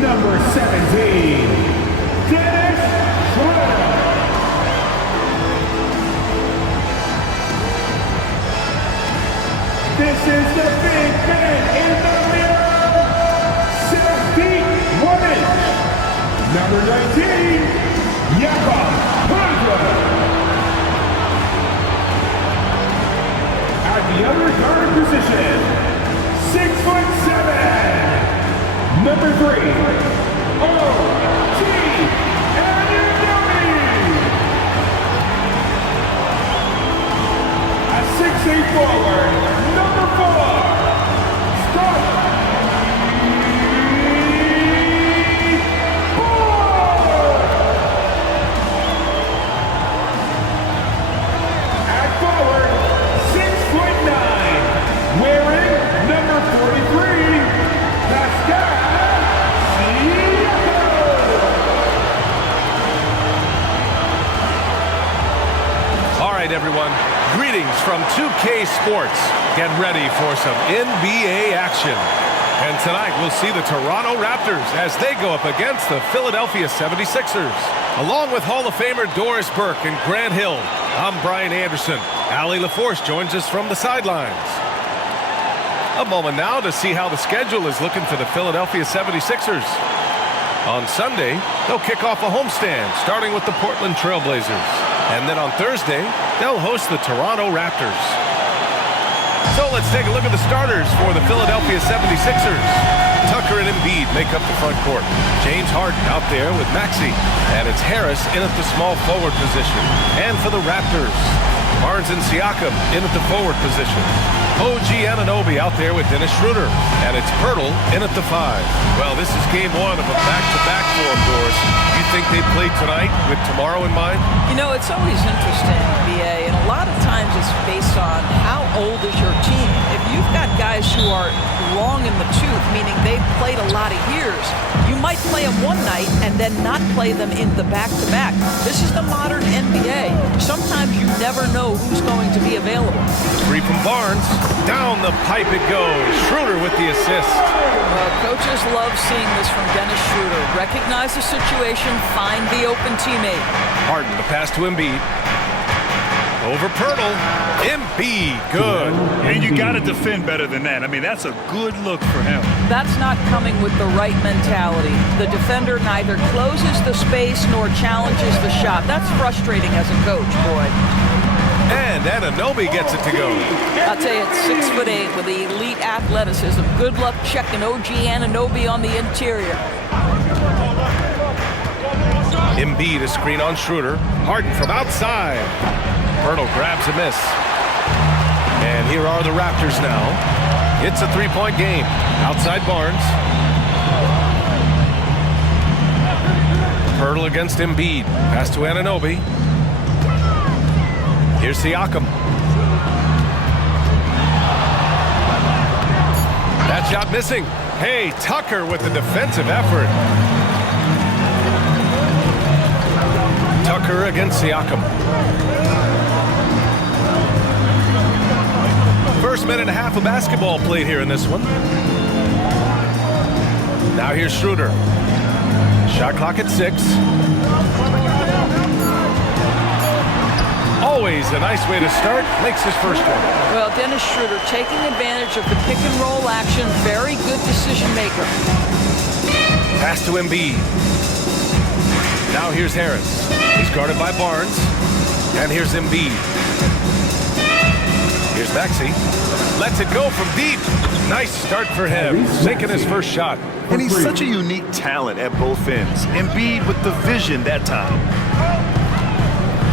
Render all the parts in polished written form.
Number 17, Dennis Schroeder. This is the big man in the middle, 7 feet 1 inch. Number 19, Jakob Hunter. At the other guard position, 6'7". Number 3, OG Anunoby. A 6'8" forward, number 4, Scott Ford. At forward, 6'9", wearing number 43, Pascal. All right, everyone. Greetings from 2K Sports. Get ready for some NBA action. And tonight we'll see the Toronto Raptors as they go up against the Philadelphia 76ers. Along with Hall of Famer Doris Burke and Grant Hill, I'm Brian Anderson. Allie LaForce joins us from the sidelines. A moment now to see how the schedule is looking for the Philadelphia 76ers. On Sunday, they'll kick off a homestand, starting with the Portland Trail Blazers. And then on Thursday, they'll host the Toronto Raptors. So let's take a look at the starters for the Philadelphia 76ers. Tucker and Embiid make up the front court. James Harden out there with Maxey. And it's Harris in at the small forward position. And for the Raptors, Barnes and Siakam in at the forward position. OG Anunoby out there with Dennis Schroeder. And it's Pirtle in at the 5. Well, this is game 1 of a back-to-back for them, Doris. You think they played tonight with tomorrow in mind? You know, it's always interesting, BA, and a lot of times it's based on how old is your team. If you've got guys who are long in the tooth, meaning they've played a lot of years, you might play them one night and then not play them in the back-to-back. This is the modern NBA. Sometimes you never know who's going to be available. Three from Barnes. Down the pipe it goes. Schroeder with the assist. Well, coaches love seeing this from Dennis Schroeder. Recognize the situation, find the open teammate. Harden, the pass to Embiid. Over Pirtle. Embiid, good. And you got to defend better than that. I mean, that's a good look for him. That's not coming with the right mentality. The defender neither closes the space nor challenges the shot. That's frustrating as a coach, boy. And Anunoby gets it to go. I'll tell you, it's 6'8" with elite athleticism. Good luck checking OG Anunoby on the interior. Embiid, a screen on Schroeder. Harden from outside. Pirtle grabs a miss. And here are the Raptors now. It's a three-point game. Outside Barnes. Pirtle against Embiid. Pass to Anunoby. Here's Siakam. That shot missing. Hey, Tucker with the defensive effort. Tucker against Siakam. First minute and a half of basketball played here in this one. Now here's Schroeder. Shot clock at 6. Always a nice way to start. Makes his first one. Well, Dennis Schroeder taking advantage of the pick-and-roll action. Very good decision maker. Pass to Embiid. Now here's Harris. He's guarded by Barnes. And here's Embiid. Here's Maxey. Lets it go from deep. Nice start for him. Sinking his first shot. And he's such a unique talent at both ends. Embiid with the vision that time.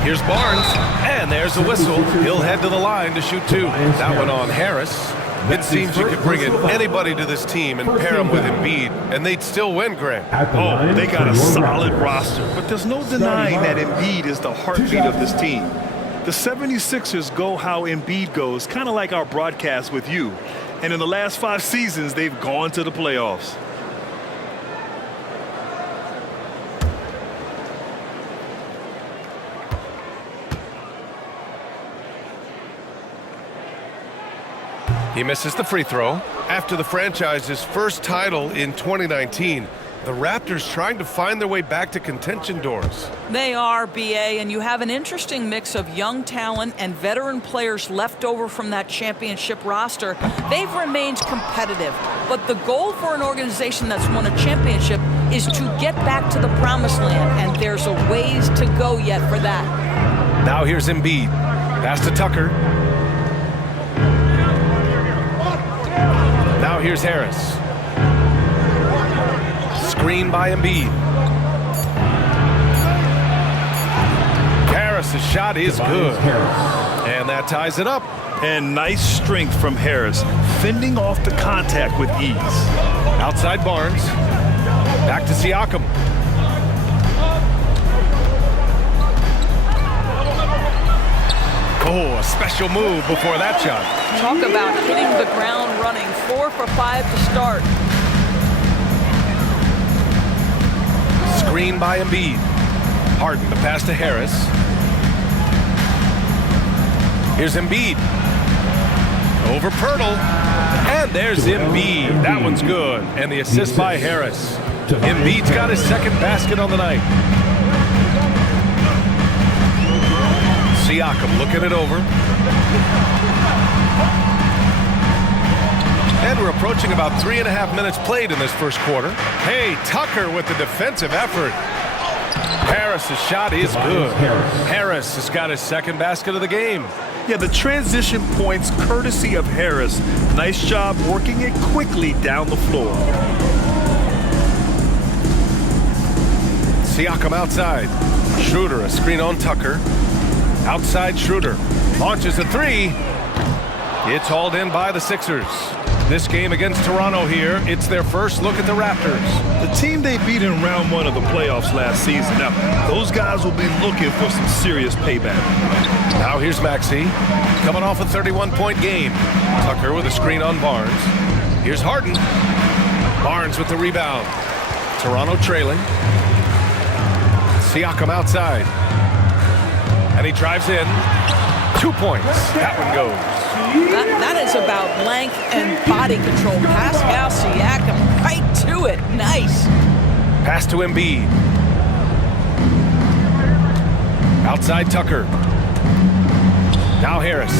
Here's Barnes, and there's a whistle. He'll head to the line to shoot 2. That one on Harris. It seems you could bring in anybody to this team and pair them with Embiid, and they'd still win, Greg. Oh, they got a solid roster, but there's no denying that Embiid is the heartbeat of this team. The 76ers go how Embiid goes, kind of like our broadcast with you. And in the last 5 seasons, they've gone to the playoffs. He misses the free throw. After the franchise's first title in 2019, the Raptors trying to find their way back to contention doors. They are, BA, and you have an interesting mix of young talent and veteran players left over from that championship roster. They've remained competitive, but the goal for an organization that's won a championship is to get back to the promised land, and there's a ways to go yet for that. Now here's Embiid. Pass to Tucker. Now here's Harris. Screen by Embiid. Harris's shot is good. And that ties it up. And nice strength from Harris, fending off the contact with ease. Outside Barnes. Back to Siakam. Oh, a special move before that shot. Talk about hitting the ground running. 4 for 5 to start. Screen by Embiid. Harden, the pass to Harris. Here's Embiid. Over Pirtle. And there's Embiid. That one's good. And the assist by Harris. Embiid's got his second basket on the night. Siakam looking it over. And we're approaching about 3.5 minutes played in this first quarter. Hey, Tucker with the defensive effort. Harris's shot is good. Harris has got his second basket of the game. Yeah, the transition points courtesy of Harris. Nice job working it quickly down the floor. Siakam outside. Schroeder, a screen on Tucker. Outside Schroeder. Launches a three. It's hauled in by the Sixers. This game against Toronto here, it's their first look at the Raptors. The team they beat in round 1 of the playoffs last season. Now, those guys will be looking for some serious payback. Now here's Maxey, coming off a 31-point game. Tucker with a screen on Barnes. Here's Harden. Barnes with the rebound. Toronto trailing. Siakam outside. And he drives in. 2 points. That one goes. That is about length and body control. Pascal Siakam right to it. Nice. Pass to Embiid. Outside Tucker. Now Harris.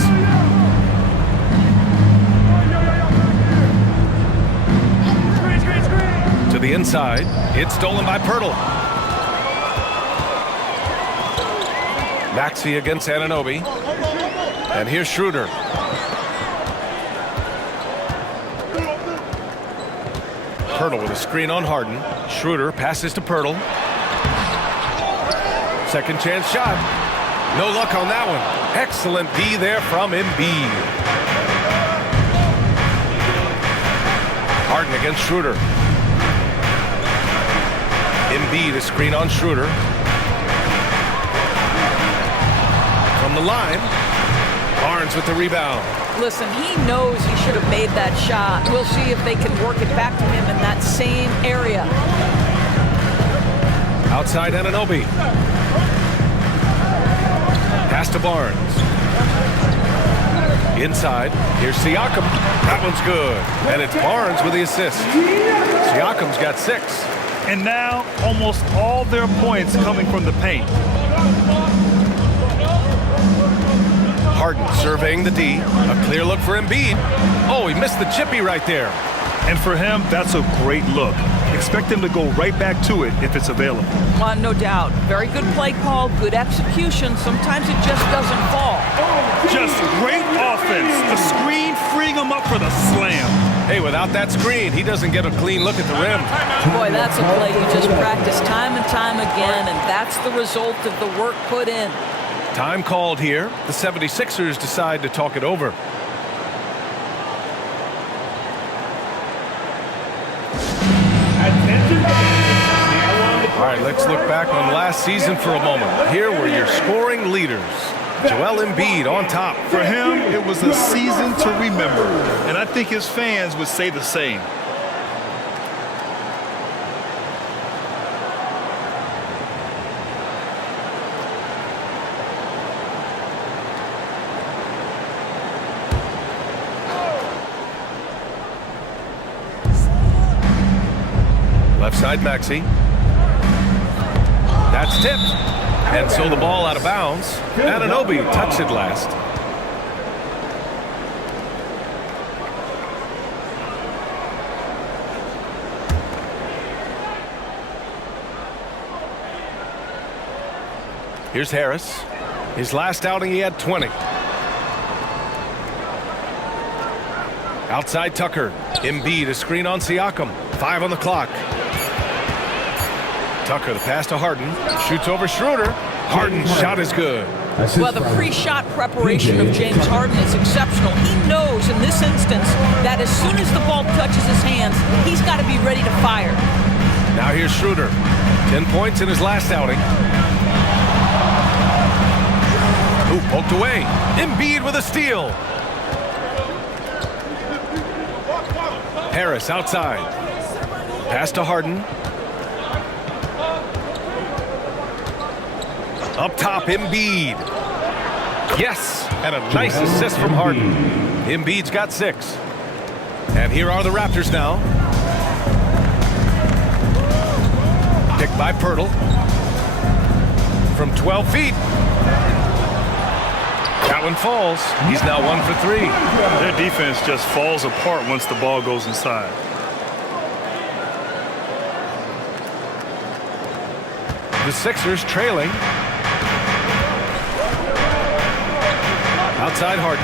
To the inside. It's stolen by Pirtle. Maxey against Anunoby. And here's Schroeder. Pirtle with a screen on Harden. Schroeder passes to Pirtle. Second chance shot. No luck on that one. Excellent D there from Embiid. Harden against Schroeder. Embiid, a screen on Schroeder. From the line. Barnes with the rebound. Listen, he knows he should have made that shot. We'll see if they can work it back to him in that same area. Outside Anunoby. Pass to Barnes. Inside. Here's Siakam. That one's good. And it's Barnes with the assist. Siakam's got 6. And now almost all their points coming from the paint. Harden surveying the D. A clear look for Embiid. Oh, he missed the chippy right there. And for him, that's a great look. Expect him to go right back to it if it's available. No doubt. Very good play call, good execution. Sometimes it just doesn't fall. Just great offense. The screen freeing him up for the slam. Hey, without that screen, he doesn't get a clean look at the rim. Boy, that's a play you just practice time and time again, and that's the result of the work put in. Time called here. The 76ers decide to talk it over. All right, let's look back on last season for a moment. Here were your scoring leaders. Joel Embiid on top. For him, it was a season to remember, and I think his fans would say the same. Left side, Maxey. That's tipped. And so the ball out of bounds. Anunoby touched it last. Here's Harris. His last outing, he had 20. Outside Tucker. Embiid, a screen on Siakam. 5 on the clock. Tucker, the pass to Harden. Shoots over Schroeder. Harden's shot is good. Well, the pre-shot preparation of James Harden is exceptional. He knows in this instance that as soon as the ball touches his hands, he's got to be ready to fire. Now here's Schroeder. 10 points in his last outing. Ooh, poked away. Embiid with a steal. Harris outside. Pass to Harden. Up top, Embiid. Yes, and a nice assist from Harden. Embiid's got 6. And here are the Raptors now. Picked by Pirtle. From 12 feet. That one falls. He's now 1 for 3. Their defense just falls apart once the ball goes inside. The Sixers trailing. Outside Harden.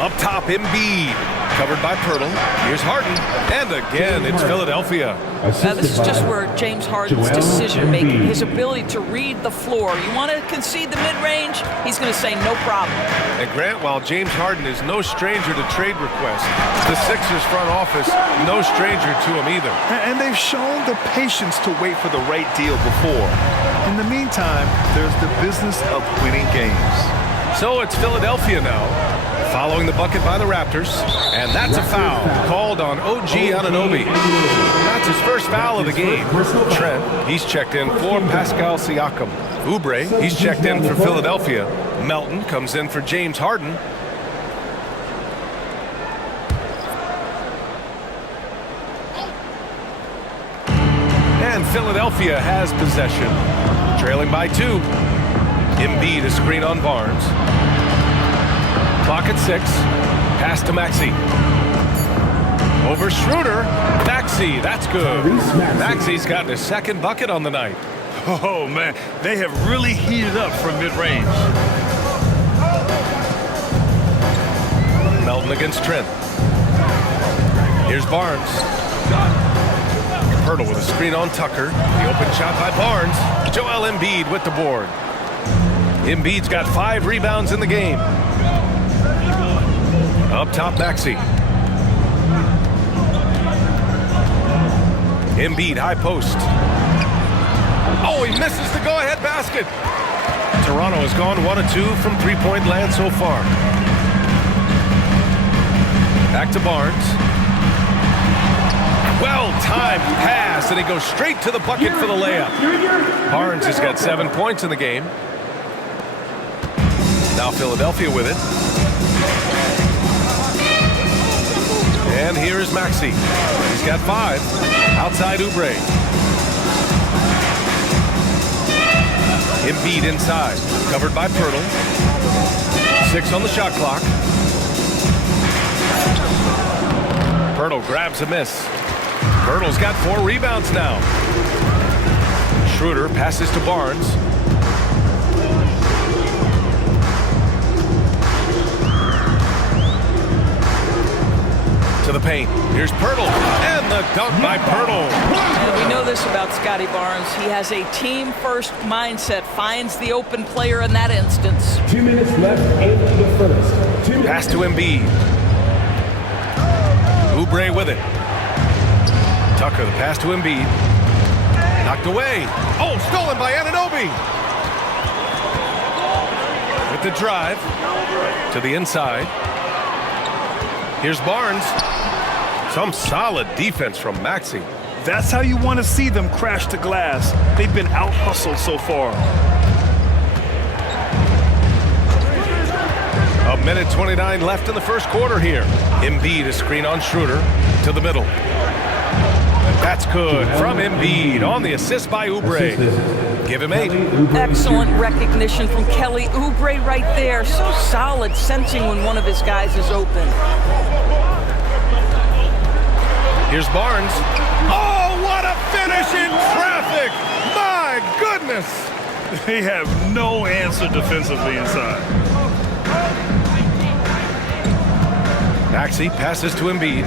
Up top, Embiid. Covered by Pirtle. Here's Harden. And again, it's Philadelphia. Now, this is just where James Harden's decision-making, his ability to read the floor. You want to concede the mid-range? He's going to say no problem. And Grant, while James Harden is no stranger to trade requests, the Sixers front office, no stranger to him either. And they've shown the patience to wait for the right deal before. In the meantime, there's the business of winning games. So it's Philadelphia now, following the bucket by the Raptors, and that's a foul called on OG Anunoby. That's his first foul of the game. Trent, he's checked in for Pascal Siakam. Oubre, he's checked in for Philadelphia. Melton comes in for James Harden. And Philadelphia has possession, trailing by 2. Embiid, a screen on Barnes. Clock at 6. Pass to Maxey. Over Schroeder. Maxey, that's good. Maxey's gotten his second bucket on the night. Oh, man, they have really heated up from mid-range. Melton against Trent. Here's Barnes. Pirtle with a screen on Tucker. The open shot by Barnes. Joel Embiid with the board. Embiid's got 5 rebounds in the game. Up top, Maxey. Embiid, high post. Oh, he misses the go-ahead basket. Toronto has gone 1 of 2 from three-point land so far. Back to Barnes. Well-timed pass, and he goes straight to the bucket for the layup. Barnes has got 7 points in the game. Now Philadelphia with it. And here is Maxey. He's got 5. Outside Oubre. Embiid inside. Covered by Pirtle. 6 on the shot clock. Pirtle grabs a miss. Pirtle's got 4 rebounds now. Schroeder passes to Barnes. To the paint. Here's Pirtle. And the dunk by Pirtle. And we know this about Scotty Barnes. He has a team-first mindset. Finds the open player in that instance. 2 minutes left in the first. Pass to Embiid. Oubre with it. Tucker, the pass to Embiid. Knocked away. Oh, stolen by Anunoby. With the drive to the inside. Here's Barnes. Some solid defense from Maxey. That's how you want to see them crash the glass. They've been out-hustled so far. A minute 29 left in the first quarter here. Embiid a screen on Schroeder to the middle. That's good from Embiid on the assist by Oubre. Give him 8. Excellent recognition from Kelly Oubre right there. So solid, sensing when one of his guys is open. Here's Barnes. Oh, what a finish in traffic! My goodness! They have no answer defensively inside. Maxey passes to Embiid.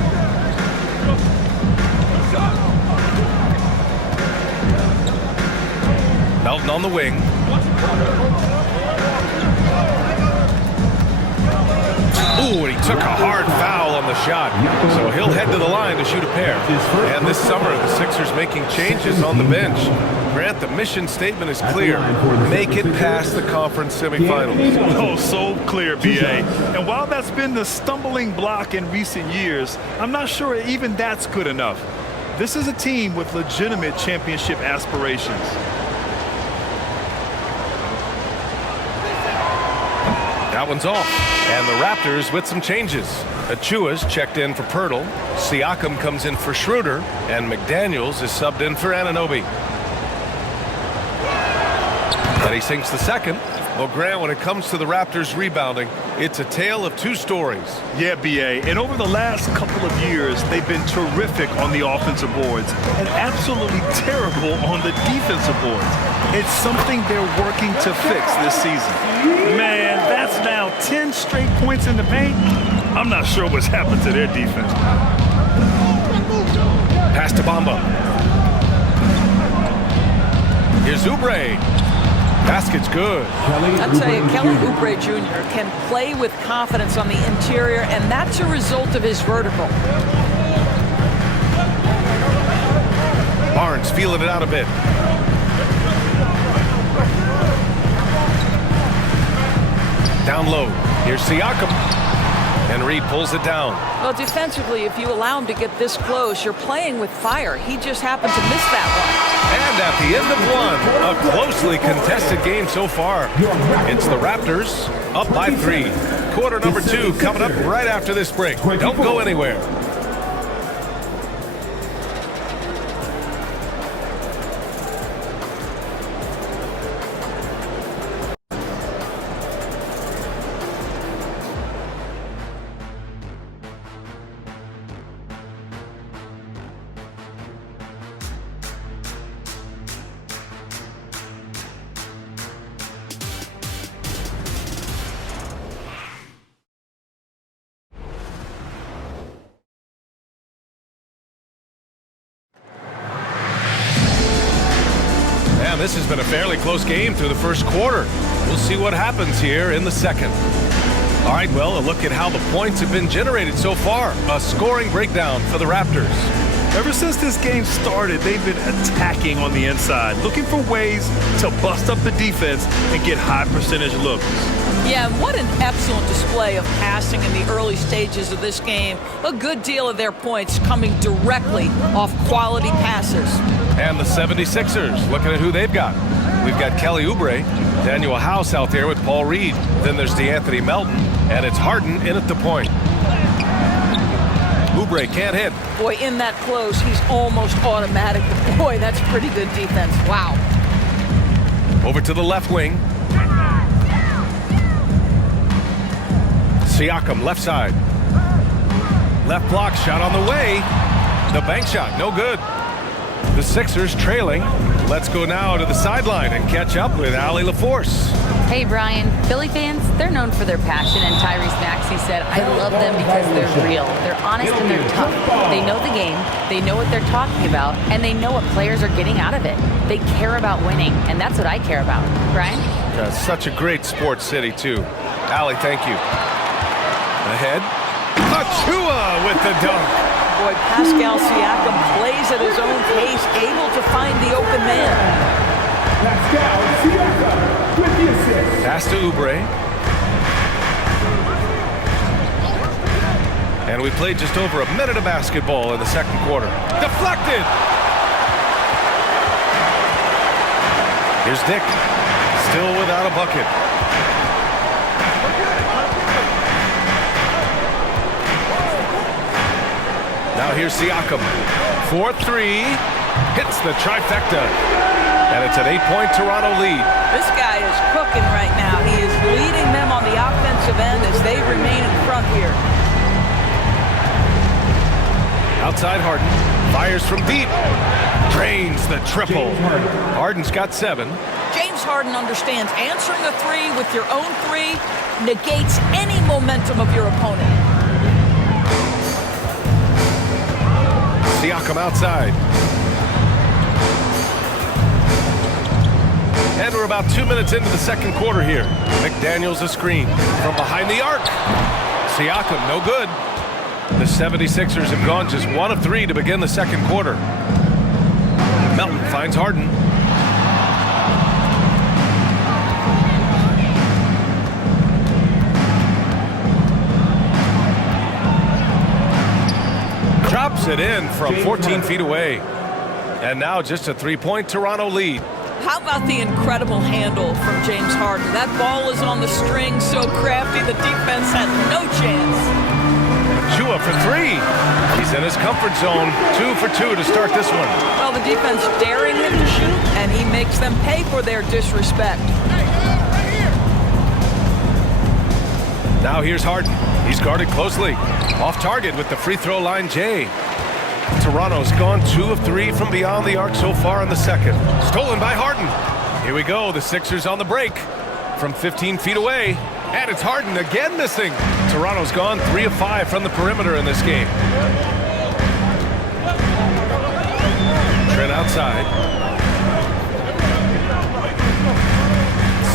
Melton on the wing. Ooh, and he took a hard foul on the shot. So he'll head to the line to shoot a pair. And this summer, the Sixers making changes on the bench. Grant, the mission statement is clear. Make it past the conference semifinals. Oh, so clear, B.A. And while that's been the stumbling block in recent years, I'm not sure even that's good enough. This is a team with legitimate championship aspirations. That one's off. And the Raptors with some changes. Achua's checked in for Pirtle. Siakam comes in for Schroeder. And McDaniels is subbed in for Anunoby. And he sinks the second. Well, Grant, when it comes to the Raptors rebounding, it's a tale of two stories. Yeah, B.A. And over the last couple of years, they've been terrific on the offensive boards and absolutely terrible on the defensive boards. It's something they're working to fix this season. Man, that's now 10 straight points in the paint. I'm not sure what's happened to their defense. Pass to Bamba. Here's Oubre. Basket's good. I'd say Kelly Oubre Jr. can play with confidence on the interior, and that's a result of his vertical. Barnes feeling it out a bit. Down low. Here's Siakam. And Reed pulls it down. Well, defensively, if you allow him to get this close, you're playing with fire. He just happened to miss that one. And at the end of one, a closely contested game so far. It's the Raptors up by 3. Quarter number 2 coming up right after this break. Don't go anywhere. This has been a fairly close game through the first quarter. We'll see what happens here in the second. All right, well, a look at how the points have been generated so far. A scoring breakdown for the Raptors. Ever since this game started, they've been attacking on the inside, looking for ways to bust up the defense and get high percentage looks. Yeah, and what an excellent display of passing in the early stages of this game. A good deal of their points coming directly off quality passes. And the 76ers, looking at who they've got. We've got Kelly Oubre, Daniel House out there with Paul Reed. Then there's DeAnthony Melton, and it's Harden in at the point. Oubre can't hit. Boy, in that close, he's almost automatic. Boy, that's pretty good defense. Wow. Over to the left wing. Siakam, left side. Left block, shot on the way. The bank shot, no good. The Sixers trailing. Let's go now to the sideline and catch up with Allie LaForce. Hey, Brian. Philly fans, they're known for their passion, and Tyrese Maxey said, I love them because they're real. They're honest and they're tough. They know the game, they know what they're talking about, and they know what players are getting out of it. They care about winning, and that's what I care about. Brian? Yeah, such a great sports city, too. Allie, thank you. Ahead. Achua with the dunk. Boy, Pascal Siakam plays at his own pace, able to find the open man. Pascal Siakam with the assist. Pass to Oubre. And we played just over a minute of basketball in the second quarter. Deflected! Here's Dick, still without a bucket. Now here's Siakam. 4-3. Hits the trifecta. And it's an 8-point Toronto lead. This guy is cooking right now. He is leading them on the offensive end as they remain in front here. Outside Harden. Fires from deep. Drains the triple. Harden's got 7. James Harden understands answering a three with your own three negates any momentum of your opponent. Siakam outside. And we're about 2 minutes into the second quarter here. McDaniels a screen from behind the arc. Siakam, no good. The 76ers have gone just 1 of 3 to begin the second quarter. Melton finds Harden. Drops it in from 14 feet away. And now just a 3-point Toronto lead. How about the incredible handle from James Harden? That ball is on the string, so crafty, the defense had no chance. Chua for 3. He's in his comfort zone. 2 for 2 to start this one. Well, the defense daring him to shoot, and he makes them pay for their disrespect. Now here's Harden. He's guarded closely. Off target with the free throw line, Jay. Toronto's gone 2 of 3 from beyond the arc so far in the second. Stolen by Harden. Here we go. The Sixers on the break from 15 feet away. And it's Harden again missing. Toronto's gone 3 of 5 from the perimeter in this game. Trent outside.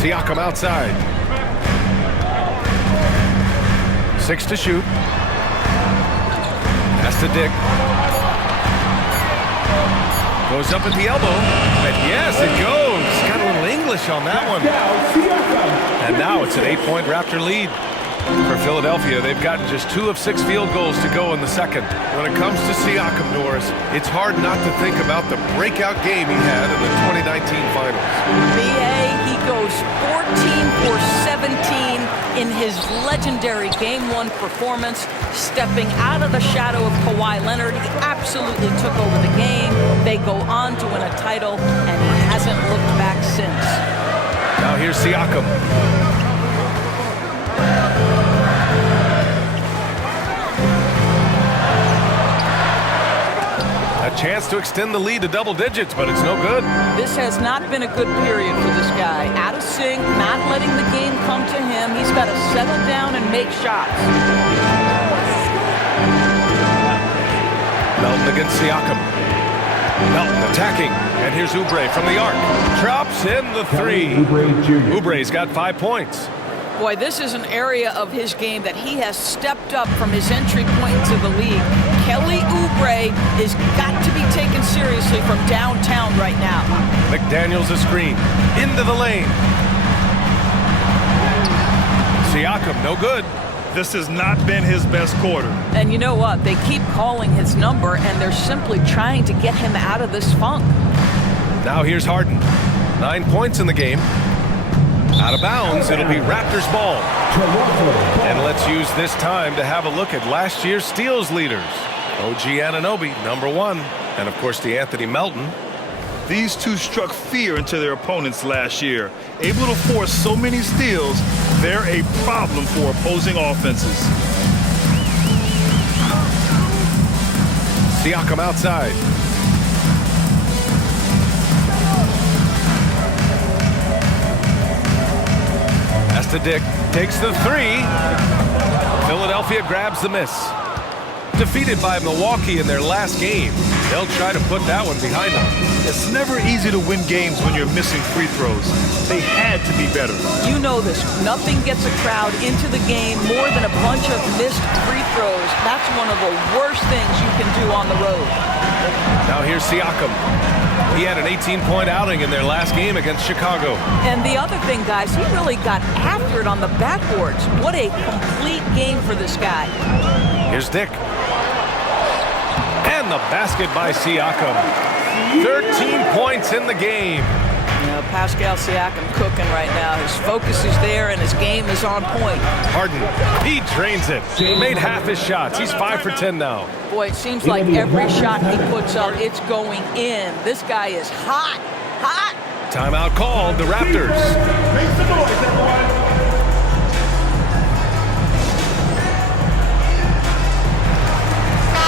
Siakam outside. 6 to shoot. Pass to Dick. Goes up at the elbow. And yes, it goes. Got a little English on that one. And now it's an 8-point Raptor lead. For Philadelphia, they've gotten just 2 of 6 field goals to go in the second. When it comes to Siakam, Norris, it's hard not to think about the breakout game he had in the 2019 finals. BA, he goes 14 for 17 in his legendary Game 1 performance, stepping out of the shadow of Kawhi Leonard. He absolutely took over the game. They go on to win a title, and he hasn't looked back since. Now here's Siakam. A chance to extend the lead to double digits, but it's no good. This has not been a good period for this guy. Out of sync, not letting the game come to him. He's got to settle down and make shots. Melton against Siakam. Melton attacking. And here's Oubre from the arc. Drops in the 3. Oubre's got 5 points. Boy, this is an area of his game that he has stepped up from his entry point into the league. Kelly Oubre is got to be taken seriously from downtown right now. McDaniels a screen. Into the lane. Siakam, no good. This has not been his best quarter. And you know what? They keep calling his number, and they're simply trying to get him out of this funk. Now here's Harden. 9 points in the game. Out of bounds, it'll be Raptors ball. And let's use this time to have a look at last year's steals leaders. OG Anunoby, #1. And of course, DeAnthony Melton. These two struck fear into their opponents last year. Able to force so many steals, they're a problem for opposing offenses. Siakam outside. Pass to Dick. Takes the 3. Philadelphia grabs the miss. Defeated by Milwaukee in their last game. They'll try to put that one behind them. It's never easy to win games when you're missing free throws. They had to be better. You know this. Nothing gets a crowd into the game more than a bunch of missed free throws. That's one of the worst things you can do on the road. Now here's Siakam. He had an 18-point outing in their last game against Chicago. And the other thing, guys, he really got after it on the backboards. What a complete game for this guy. Here's Dick. And the basket by Siakam. 13 points in the game. Pascal Siakam cooking right now. His focus is there and his game is on point. Harden, he drains it. Made half his shots. He's 5 for 10 now. Boy, it seems like every shot he puts up, it's going in. This guy is hot, hot. Timeout called, the Raptors. Make some noise, everyone.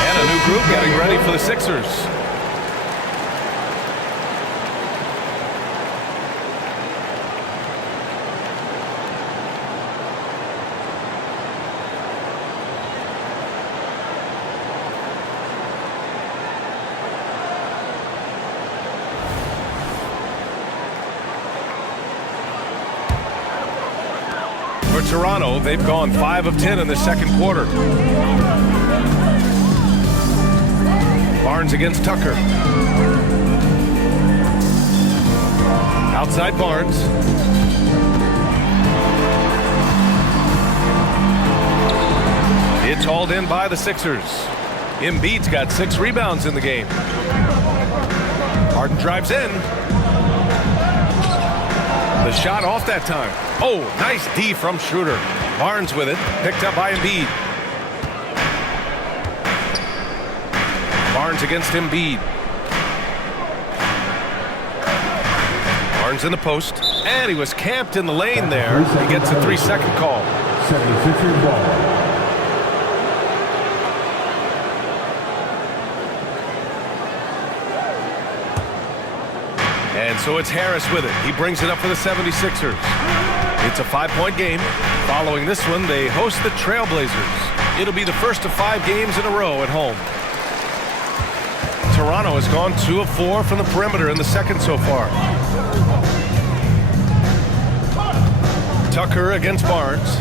And a new group getting ready for the Sixers. For Toronto, they've gone 5 of 10 in the second quarter. Barnes against Tucker. Outside Barnes. It's hauled in by the Sixers. Embiid's got 6 rebounds in the game. Harden drives in. The shot off that time. Oh, nice D from Schroeder. Barnes with it, picked up by Embiid. Barnes against Embiid. Barnes in the post, and he was camped in the lane there. He gets a 3-second call. 76ers ball. And so it's Harris with it. He brings it up for the 76ers. It's a 5-point game. Following this one, they host the Trailblazers. It'll be the first of 5 games in a row at home. Toronto has gone 2 of 4 from the perimeter in the second so far. Tucker against Barnes.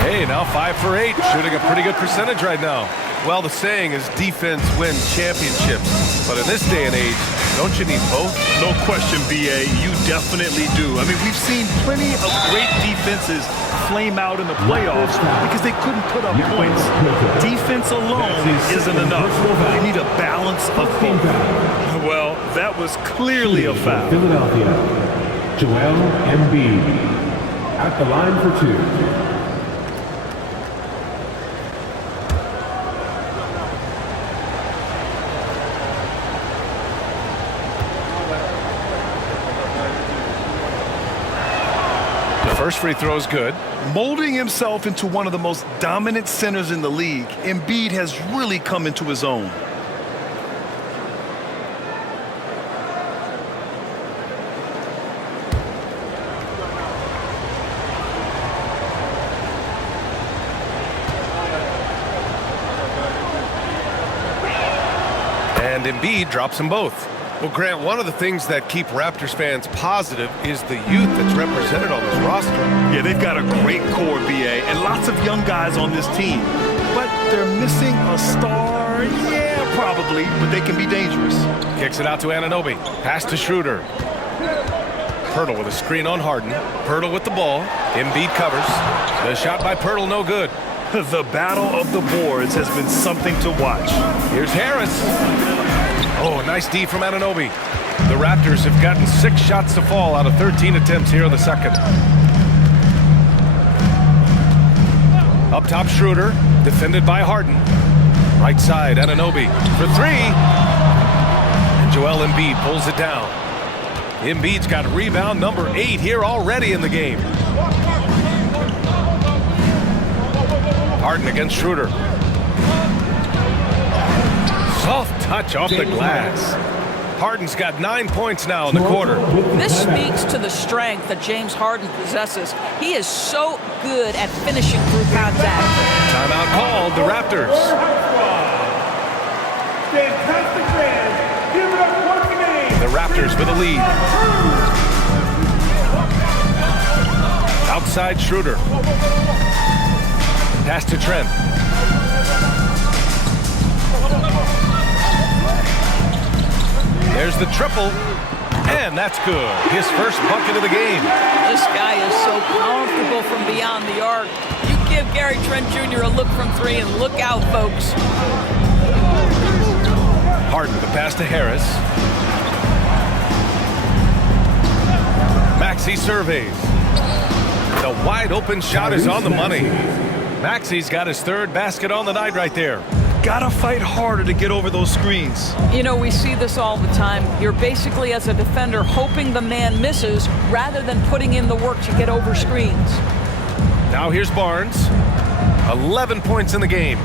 Hey, now 5 for 8, shooting a pretty good percentage right now. Well, the saying is defense wins championships. But in this day and age, don't you need both? No question, BA. You definitely do. I mean, we've seen plenty of great defenses flame out in the playoffs because they couldn't put up points. Defense alone isn't enough. You need a balance of both. Well, that was clearly a foul. Philadelphia, Joel Embiid at the line for 2. First free throw is good. Molding himself into one of the most dominant centers in the league, Embiid has really come into his own. And Embiid drops them both. Well, Grant, one of the things that keep Raptors fans positive is the youth that's represented on this roster. Yeah, they've got a great core, BA, and lots of young guys on this team. But they're missing a star, yeah, probably, but they can be dangerous. Kicks it out to Anunoby. Pass to Schroeder. Pirtle with a screen on Harden. Pirtle with the ball. Embiid covers. The shot by Pirtle, no good. The battle of the boards has been something to watch. Here's Harris. Oh, nice D from Anunoby. The Raptors have gotten 6 shots to fall out of 13 attempts here in the second. Up top, Schroeder, defended by Harden. Right side, Anunoby for 3. And Joel Embiid pulls it down. Embiid's got rebound number 8 here already in the game. Harden against Schroeder. Soft touch off the glass. Harden's got 9 points now in the quarter. This speaks to the strength that James Harden possesses. He is so good at finishing through contact. Timeout called, the Raptors. Fantastic fans, give it up once again. The Raptors for the lead. Outside Schroeder. Pass to Trent. There's the triple, and that's good. His first bucket of the game. This guy is so comfortable from beyond the arc. You give Gary Trent Jr. a look from 3 and look out, folks. Harden, the pass to Harris. Maxey surveys. The wide open shot is on the money. Maxey's got his third basket on the night right there. Gotta fight harder to get over those screens. You know, we see this all the time. You're basically, as a defender, hoping the man misses rather than putting in the work to get over screens. Now here's Barnes. 11 points in the game.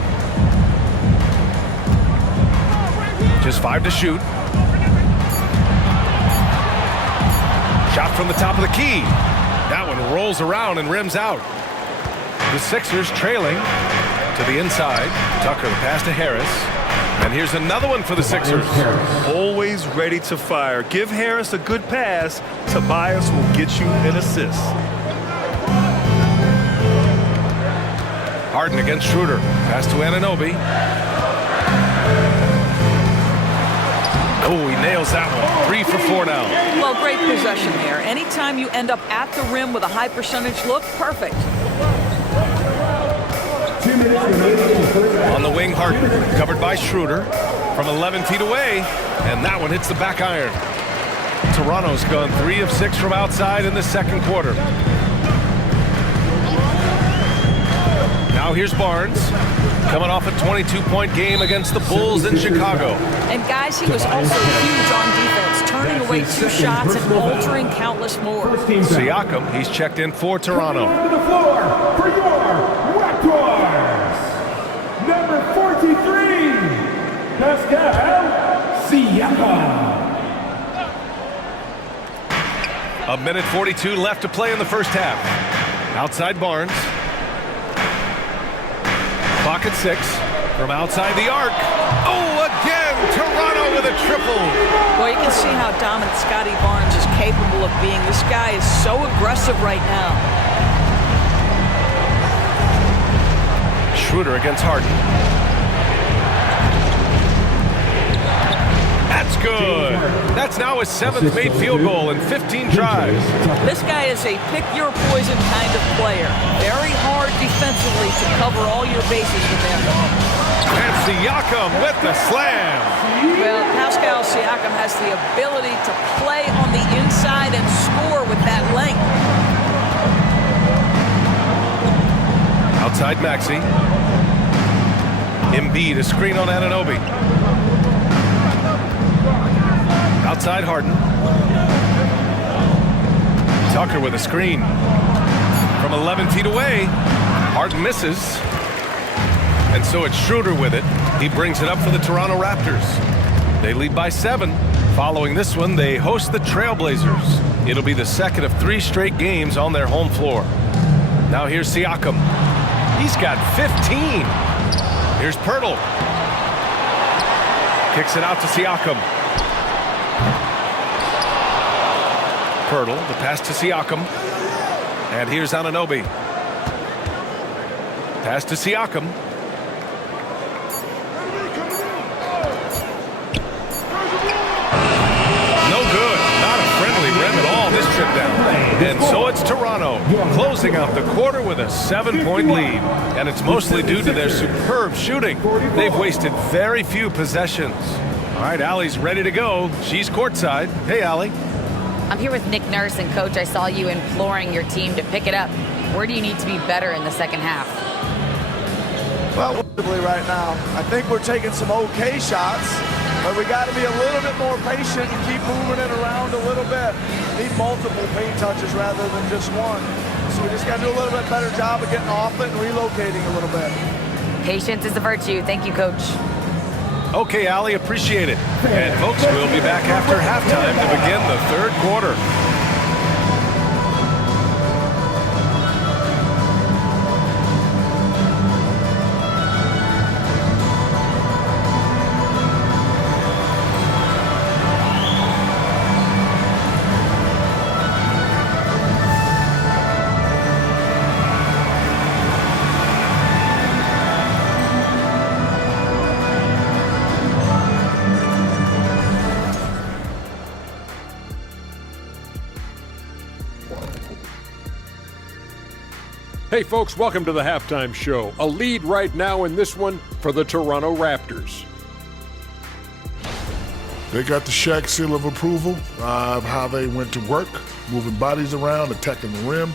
Just 5 to shoot. Shot from the top of the key. That one rolls around and rims out. The Sixers trailing to the inside. Tucker, the pass to Harris. And here's another one for the Sixers. Always ready to fire. Give Harris a good pass. Tobias will get you an assist. Harden against Schroeder. Pass to Anunoby. Oh, he nails that one. 3 for 4 now. Well, great possession there. Anytime you end up at the rim with a high percentage look, perfect. On the wing, Harden, covered by Schroeder from 11 feet away, and that one hits the back iron. Toronto's gone 3 of 6 from outside in the second quarter. Now here's Barnes, coming off a 22-point game against the Bulls in Chicago. And guys, he was also huge on defense, turning away 2 shots and altering countless more. Siakam, he's checked in for Toronto. To the floor for your Raptors. Number 43, Pascal Siakam. A minute 42 left to play in the first half. Outside Barnes. Clock at 6 from outside the arc. Oh, again, Toronto with a triple. Well, you can see how dominant Scotty Barnes is capable of being. This guy is so aggressive right now. Schroeder against Harden. That's good. That's now his 7th made field goal in 15 tries. This guy is a pick-your-poison kind of player. Very hard defensively to cover all your bases with him. And Siakam with the slam. Well, Pascal Siakam has the ability to play on the inside and score with that length. Outside Maxey. Embiid, a screen on Anunoby. Outside Harden. Tucker with a screen. From 11 feet away, Harden misses. And so it's Schroeder with it. He brings it up for the Toronto Raptors. They lead by 7. Following this one, they host the Trailblazers. It'll be the second of 3 straight games on their home floor. Now here's Siakam. He's got 15. Here's Pirtle. Kicks it out to Siakam. Pirtle, the pass to Siakam. And here's Anunoby. Pass to Siakam. No good. Not a friendly rim at all this trip down. And so it's Toronto closing out the quarter with a 7-point lead. And it's mostly due to their superb shooting. They've wasted very few possessions. All right, Allie's ready to go. She's courtside. Hey, Allie. I'm here with Nick Nurse, and Coach, I saw you imploring your team to pick it up. Where do you need to be better in the second half? Well, right now, I think we're taking some okay shots, but we got to be a little bit more patient and keep moving it around a little bit. Need multiple paint touches rather than just one. So we just got to do a little bit better job of getting off it and relocating a little bit. Patience is a virtue. Thank you, Coach. Okay, Allie, appreciate it. And folks, we'll be back after halftime to begin the third quarter. Hey folks, welcome to the halftime show. A lead right now in this one for the Toronto Raptors. They got the Shaq seal of approval of how they went to work, moving bodies around, attacking the rim.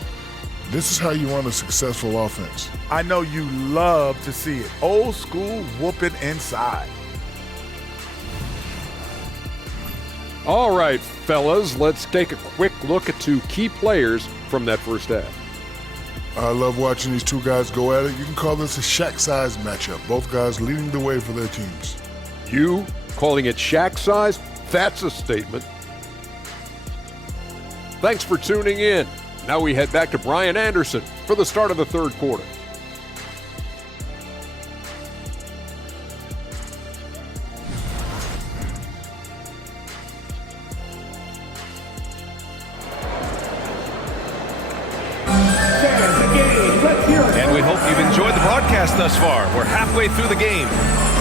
This is how you run a successful offense. I know you love to see it. Old school whooping inside. All right, fellas, let's take a quick look at 2 key players from that first half. I love watching these 2 guys go at it. You can call this a Shaq-size matchup. Both guys leading the way for their teams. You calling it Shaq size? That's a statement. Thanks for tuning in. Now we head back to Brian Anderson for the start of the third quarter. And we hope you've enjoyed the broadcast thus far. We're halfway through the game.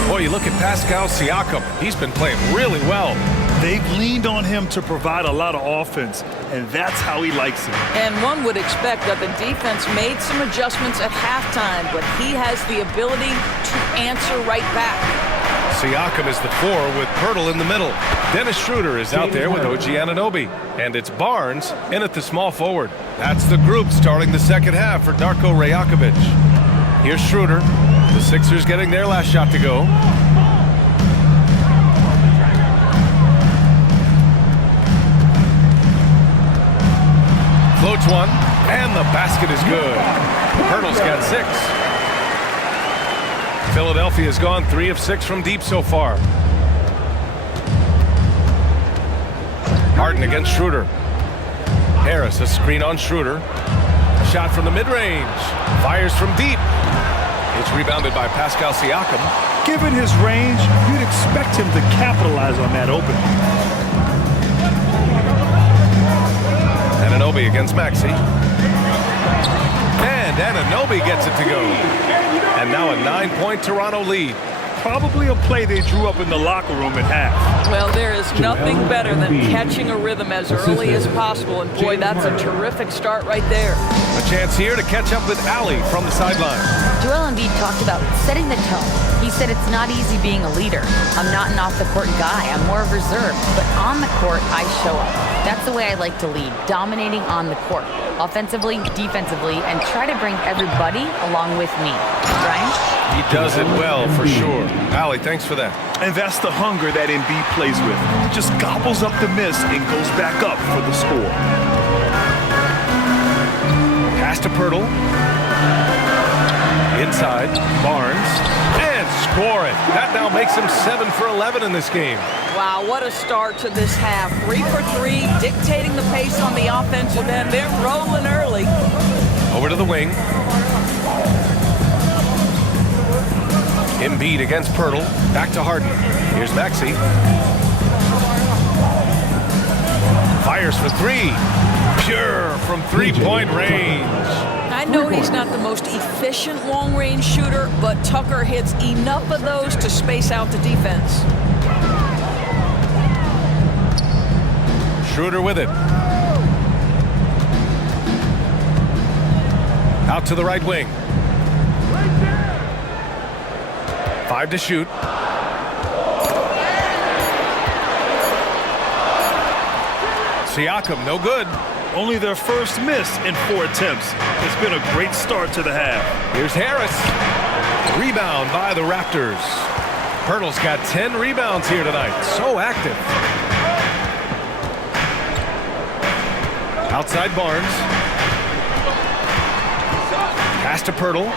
Boy, you look at Pascal Siakam. He's been playing really well. They've leaned on him to provide a lot of offense, and that's how he likes it. And one would expect that the defense made some adjustments at halftime, but he has the ability to answer right back. Siakam is the 4 with Pirtle in the middle. Dennis Schroeder is out there with OG Anunoby. And it's Barnes in at the small forward. That's the group starting the second half for Darko Rajakovic. Here's Schroeder. The Sixers getting their last shot to go. Floats one, and the basket is good. Pirtle's got 6. Philadelphia's gone 3 of 6 from deep so far. Harden against Schroeder. Harris, a screen on Schroeder. A shot from the mid-range. Fires from deep. It's rebounded by Pascal Siakam. Given his range, you'd expect him to capitalize on that opening. Anunoby against Maxey. And Anunoby gets it to go. And now a 9-point Toronto lead. Probably a play they drew up in the locker room at half. Well, there is nothing better than catching a rhythm as early as possible, and boy, that's a terrific start right there. A chance here to catch up with Allie from the sideline. Joel Embiid talked about setting the tone. He said it's not easy being a leader. I'm not an off-the-court guy. I'm more reserved. But on the court, I show up. That's the way I like to lead, dominating on the court, offensively, defensively, and try to bring everybody along with me. Brian? He does it well, for sure. Allie, thanks for that. And that's the hunger that Embiid plays with. Just gobbles up the miss and goes back up for the score. Pass to Pirtle. Inside, Barnes. And score it. That now makes him 7 for 11 in this game. Wow, what a start to this half. 3 for 3, dictating the pace on the offensive end. They're rolling early. Over to the wing. Embiid against Pirtle. Back to Harden. Here's Maxey. Fires for 3. Pure from 3-point range. I know he's not the most efficient long-range shooter, but Tucker hits enough of those to space out the defense. Schroeder with it. Out to the right wing. 5 to shoot. Siakam, no good. Only their first miss in 4 attempts. It's been a great start to the half. Here's Harris. Rebound by the Raptors. Pirtle's got 10 rebounds here tonight. So active. Outside Barnes. Pass to Pirtle.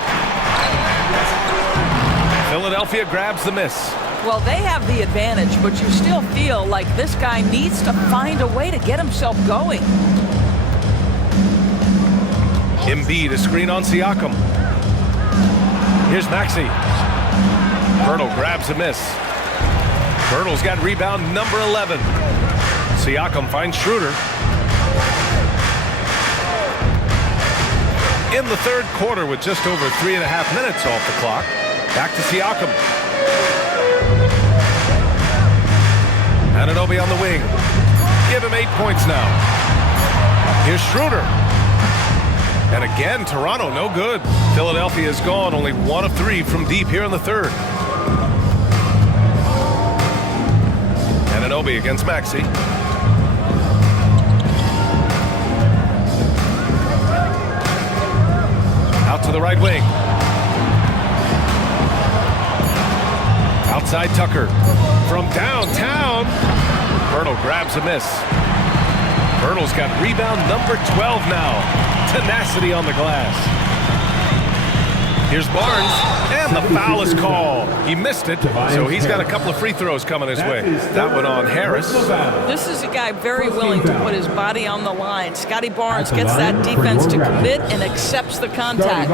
Philadelphia grabs the miss. Well, they have the advantage, but you still feel like this guy needs to find a way to get himself going. Embiid, a screen on Siakam. Here's Maxey. Pirtle grabs a miss. Pirtle's got rebound number 11. Siakam finds Schroeder. In the third quarter with just over 3.5 minutes off the clock. Back to Siakam. Anunoby on the wing. Give him 8 points now. Here's Schroeder. And again, Toronto no good. Philadelphia is gone, only 1 of 3 from deep here in the third. Anunoby against Maxey. Out to the right wing. Outside Tucker. From downtown. Pirtle grabs a miss. Pirtle's got rebound number 12 now. Tenacity on the glass. Here's Barnes, and the foul is called. He missed it, so he's got a couple of free throws coming his way. That one on Harris. This is a guy very willing to put his body on the line. Scotty Barnes gets that defense to commit and accepts the contact.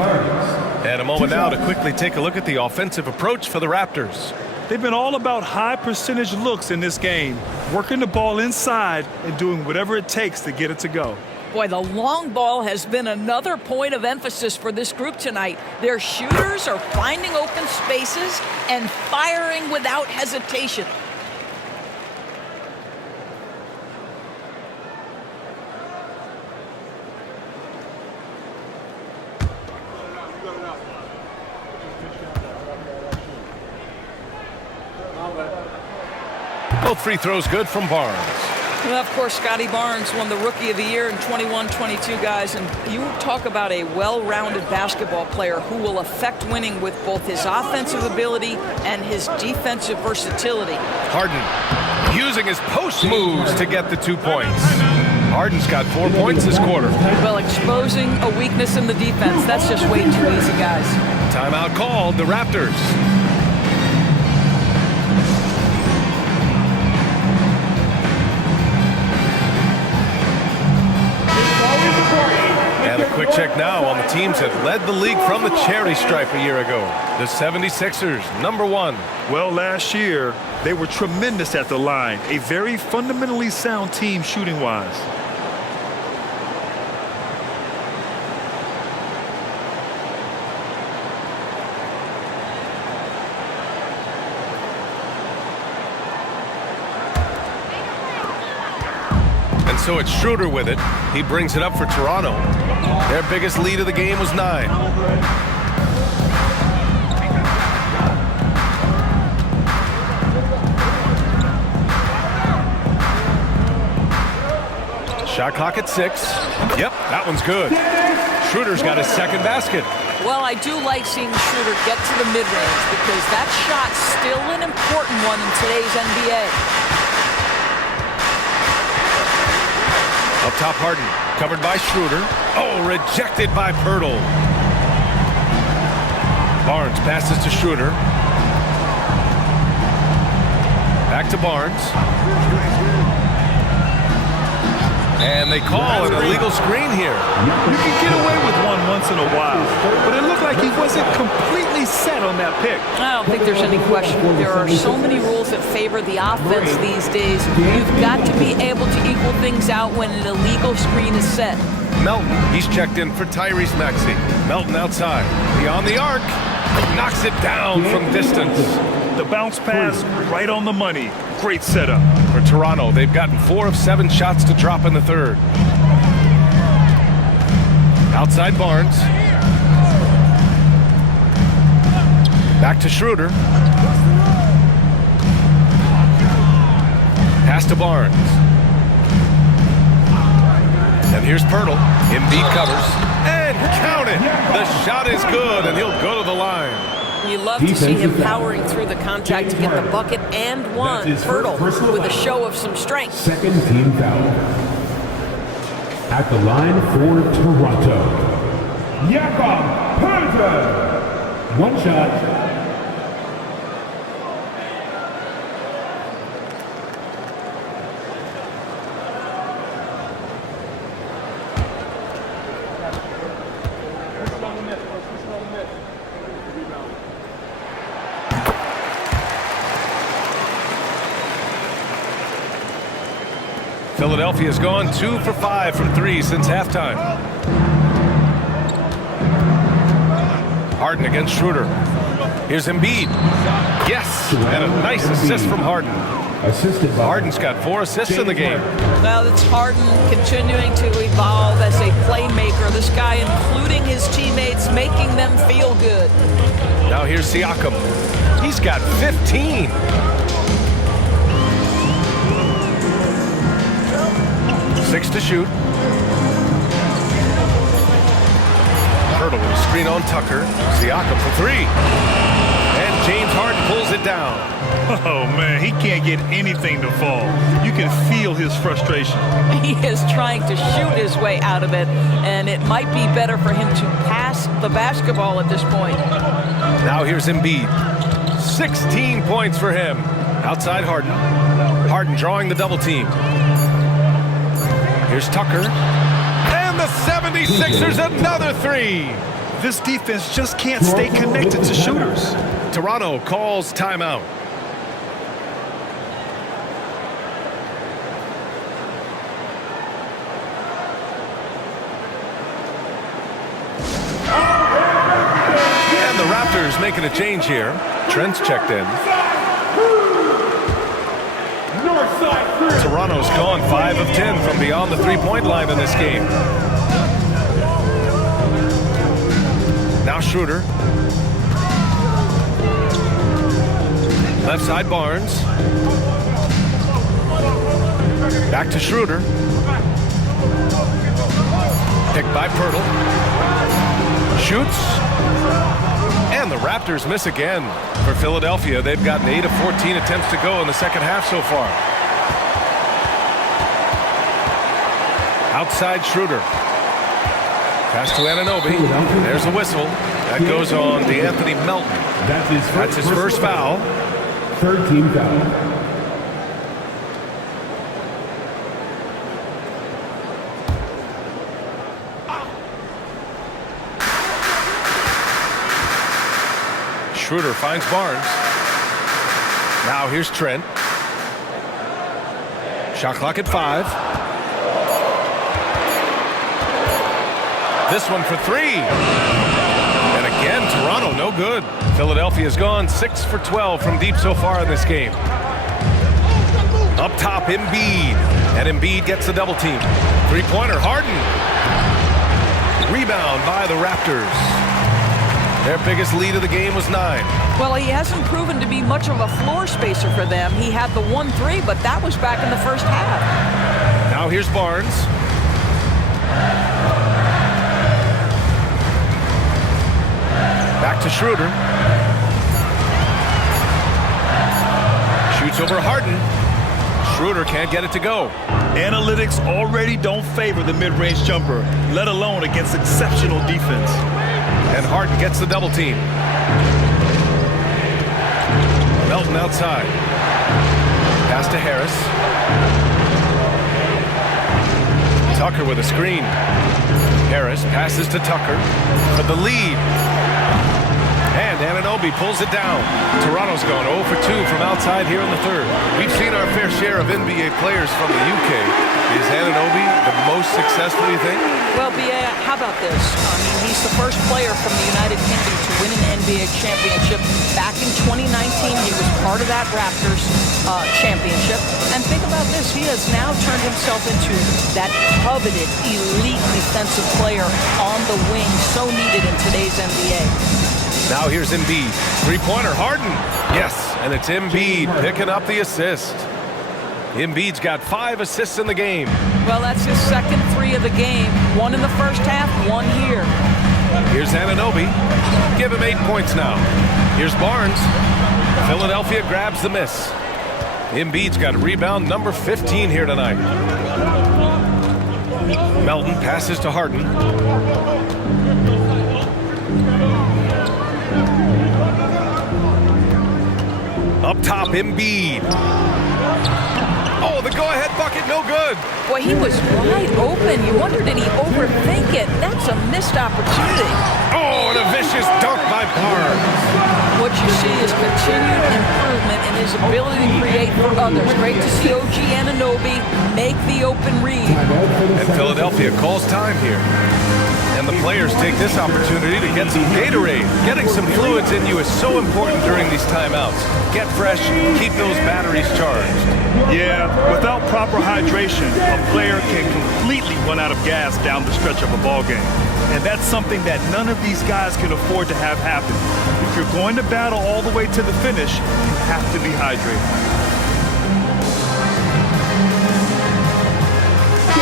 And a moment now to quickly take a look at the offensive approach for the Raptors. They've been all about high percentage looks in this game, working the ball inside and doing whatever it takes to get it to go. Boy, the long ball has been another point of emphasis for this group tonight. Their shooters are finding open spaces and firing without hesitation. Both free throws good from Barnes. Well, of course, Scotty Barnes won the Rookie of the Year in 21-22, guys. And you talk about a well-rounded basketball player who will affect winning with both his offensive ability and his defensive versatility. Harden using his post moves to get the 2 points. Harden's got 4 points this quarter. Well, exposing a weakness in the defense, that's just way too easy, guys. Timeout called, the Raptors. And a quick check now on the teams that led the league from the charity stripe a year ago. The 76ers, number 1. Well, last year, they were tremendous at the line. A very fundamentally sound team shooting-wise. So it's Schroeder with it. He brings it up for Toronto. Their biggest lead of the game was 9. Shot clock at 6. Yep, that one's good. Schroeder's got his second basket. Well, I do like seeing Schroeder get to the mid-range because that shot's still an important one in today's NBA. Up top, Harden, covered by Schroeder. Oh, rejected by Pirtle. Barnes passes to Schroeder. Back to Barnes. And they call an illegal screen here. You can get away with one once in a while, but it looked like he wasn't completely set on that pick. I don't think there's any question. There are so many rules that favor the offense these days. You've got to be able to equal things out when an illegal screen is set. Melton, he's checked in for Tyrese Maxey. Melton outside, beyond the arc, knocks it down from distance. The bounce pass right on the money. Great setup. For Toronto, they've gotten 4 of 7 shots to drop in the third. Outside Barnes. Back to Schroeder. Pass to Barnes. And here's Pirtle. Embiid covers. And count it! The shot is good, and he'll go to the line. You love to see him powering through the contact to get the bucket and one. Pirtle with a show of some strength. Second team foul. At the line for Toronto, Jakob Poeltl. One shot. Philadelphia's gone 2 for 5 from 3 since halftime. Harden against Schroeder. Here's Embiid. Yes, and a nice assist from Harden. Harden's got 4 assists in the game. Well, it's Harden continuing to evolve as a playmaker. This guy, including his teammates, making them feel good. Now here's Siakam. He's got 15. 6 to shoot. Hurdle with a screen on Tucker. Siakam for 3. And James Harden pulls it down. Oh, man, he can't get anything to fall. You can feel his frustration. He is trying to shoot his way out of it, and it might be better for him to pass the basketball at this point. Now here's Embiid. 16 points for him. Outside Harden. Harden drawing the double team. Here's Tucker. And the 76ers another 3. This defense just can't stay connected to shooters. Toronto calls timeout. And the Raptors making a change here. Trent's checked in. Toronto's gone 5 of 10 from beyond the three-point line in this game. Now Schroeder. Left side Barnes. Back to Schroeder. Picked by Pirtle. Shoots. And the Raptors miss again. For Philadelphia, they've gotten 8 of 14 attempts to go in the second half so far. Outside Schroeder. Pass to Anunoby. There's a whistle. That goes on DeAnthony Melton. That's his first foul. Third team foul. Schroeder finds Barnes. Now here's Trent. Shot clock at 5. This one for 3. And again, Toronto no good. Philadelphia's gone 6 for 12 from deep so far in this game. Up top, Embiid. And Embiid gets the double team. Three-pointer, Harden. Rebound by the Raptors. Their biggest lead of the game was 9. Well, he hasn't proven to be much of a floor spacer for them. He had the 1-3, but that was back in the first half. Now here's Barnes. Back to Schroeder. Shoots over Harden. Schroeder can't get it to go. Analytics already don't favor the mid-range jumper, let alone against exceptional defense. And Harden gets the double team. Melton outside. Pass to Harris. Tucker with a screen. Harris passes to Tucker for the lead. And Anunoby pulls it down. Toronto's gone 0 for 2 from outside here in the third. We've seen our fair share of NBA players from the UK. Is Anunoby the most successful, you think? Well, B.A., how about this? I mean, he's the first player from the United Kingdom to win an NBA championship. Back in 2019, he was part of that Raptors championship. And think about this. He has now turned himself into that coveted, elite defensive player on the wing, so needed in today's NBA. Now here's Embiid. Three-pointer, Harden. Yes, and it's Embiid picking up the assist. Embiid's got 5 assists in the game. Well, that's his second 3 of the game. 1 in the first half, 1 here. Here's Anunoby. Give him 8 points now. Here's Barnes. Philadelphia grabs the miss. Embiid's got rebound number 15 here tonight. Melton passes to Harden. Up top, Embiid. Oh, the go-ahead bucket, no good. Boy, he was wide open. You wonder, did he overthink it? That's a missed opportunity. Oh, and a vicious dunk by Barnes. What you see is continued improvement in his ability to create for others. Great to see OG Anunoby make the open read. And Philadelphia calls time here. And the players take this opportunity to get some Gatorade. Getting some fluids in you is so important during these timeouts. Get fresh, keep those batteries charged. Yeah, without proper hydration, a player can completely run out of gas down the stretch of a ball game. And that's something that none of these guys can afford to have happen. If you're going to battle all the way to the finish, you have to be hydrated.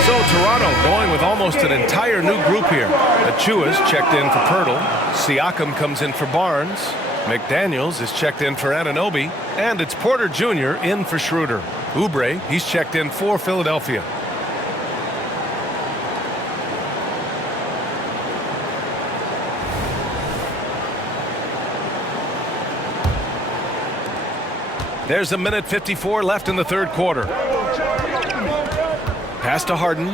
So Toronto going with almost an entire new group here. Achua's checked in for Pirtle. Siakam comes in for Barnes. McDaniels is checked in for Anunoby. And it's Porter Jr. in for Schroeder. Oubre, he's checked in for Philadelphia. There's a minute 54 left in the third quarter. Pass to Harden.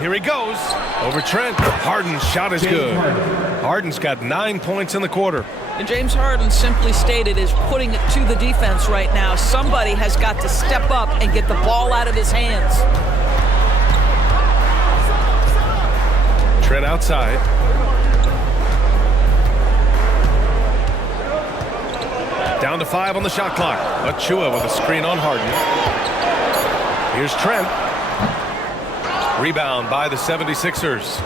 Here he goes. Over Trent. Harden's shot is good. Harden's got 9 points in the quarter. And James Harden simply stated is putting it to the defense right now. Somebody has got to step up and get the ball out of his hands. Trent outside. Down to 5 on the shot clock. Achua with a screen on Harden. Here's Trent. Rebound by the 76ers.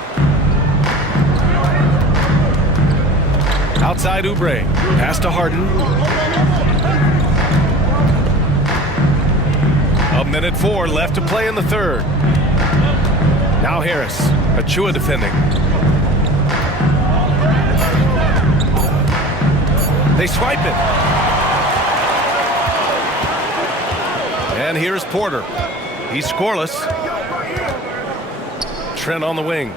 Outside Oubre. Pass to Harden. A minute 4 left to play in the third. Now Harris. Achua defending. They swipe it. And here's Porter. He's scoreless. Trent on the wing.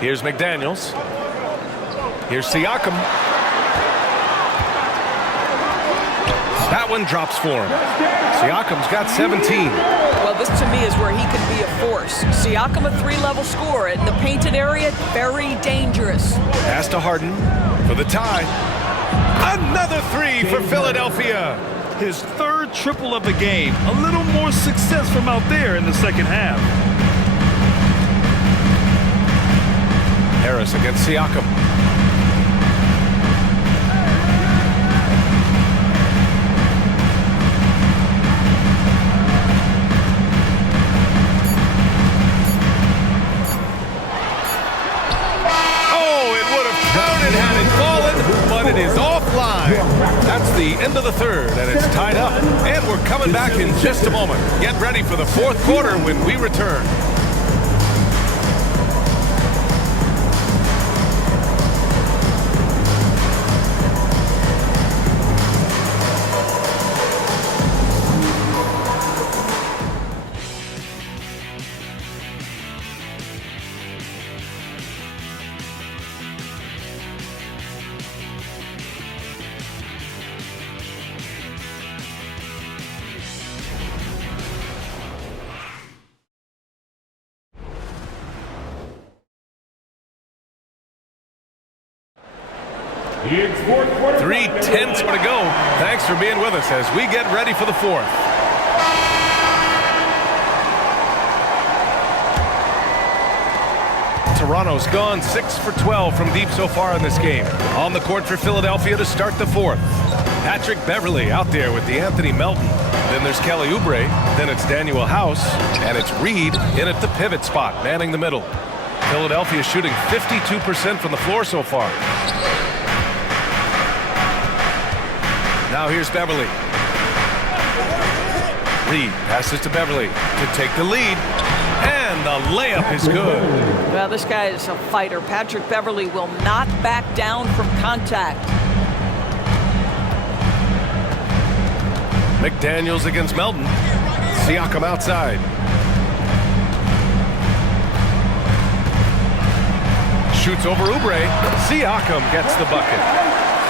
Here's McDaniels. Here's Siakam. That one drops for him. Siakam's got 17. Well, this to me is where he can be a force. Siakam, a 3-level scorer in the painted area, very dangerous. Pass to Harden for the tie. Another 3 for Philadelphia. His third triple of the game. A little more success from out there in the second half. Harris against Siakam. It is offline. That's the end of the third, and it's tied up. And we're coming back in just a moment. Get ready for the fourth quarter when we return. It's fourth quarter. 3:10 to go. Thanks for being with us as we get ready for the fourth. Toronto's gone 6 for 12 from deep so far in this game. On the court for Philadelphia to start the fourth. Patrick Beverley out there with the Anthony Melton. Then there's Kelly Oubre. Then it's Daniel House. And it's Reed in at the pivot spot, manning the middle. Philadelphia shooting 52% from the floor so far. Now here's Beverley. Reed passes to Beverley to take the lead. And the layup is good. Well, this guy is a fighter. Patrick Beverley will not back down from contact. McDaniels against Melton. Siakam outside. Shoots over Oubre. Siakam gets the bucket.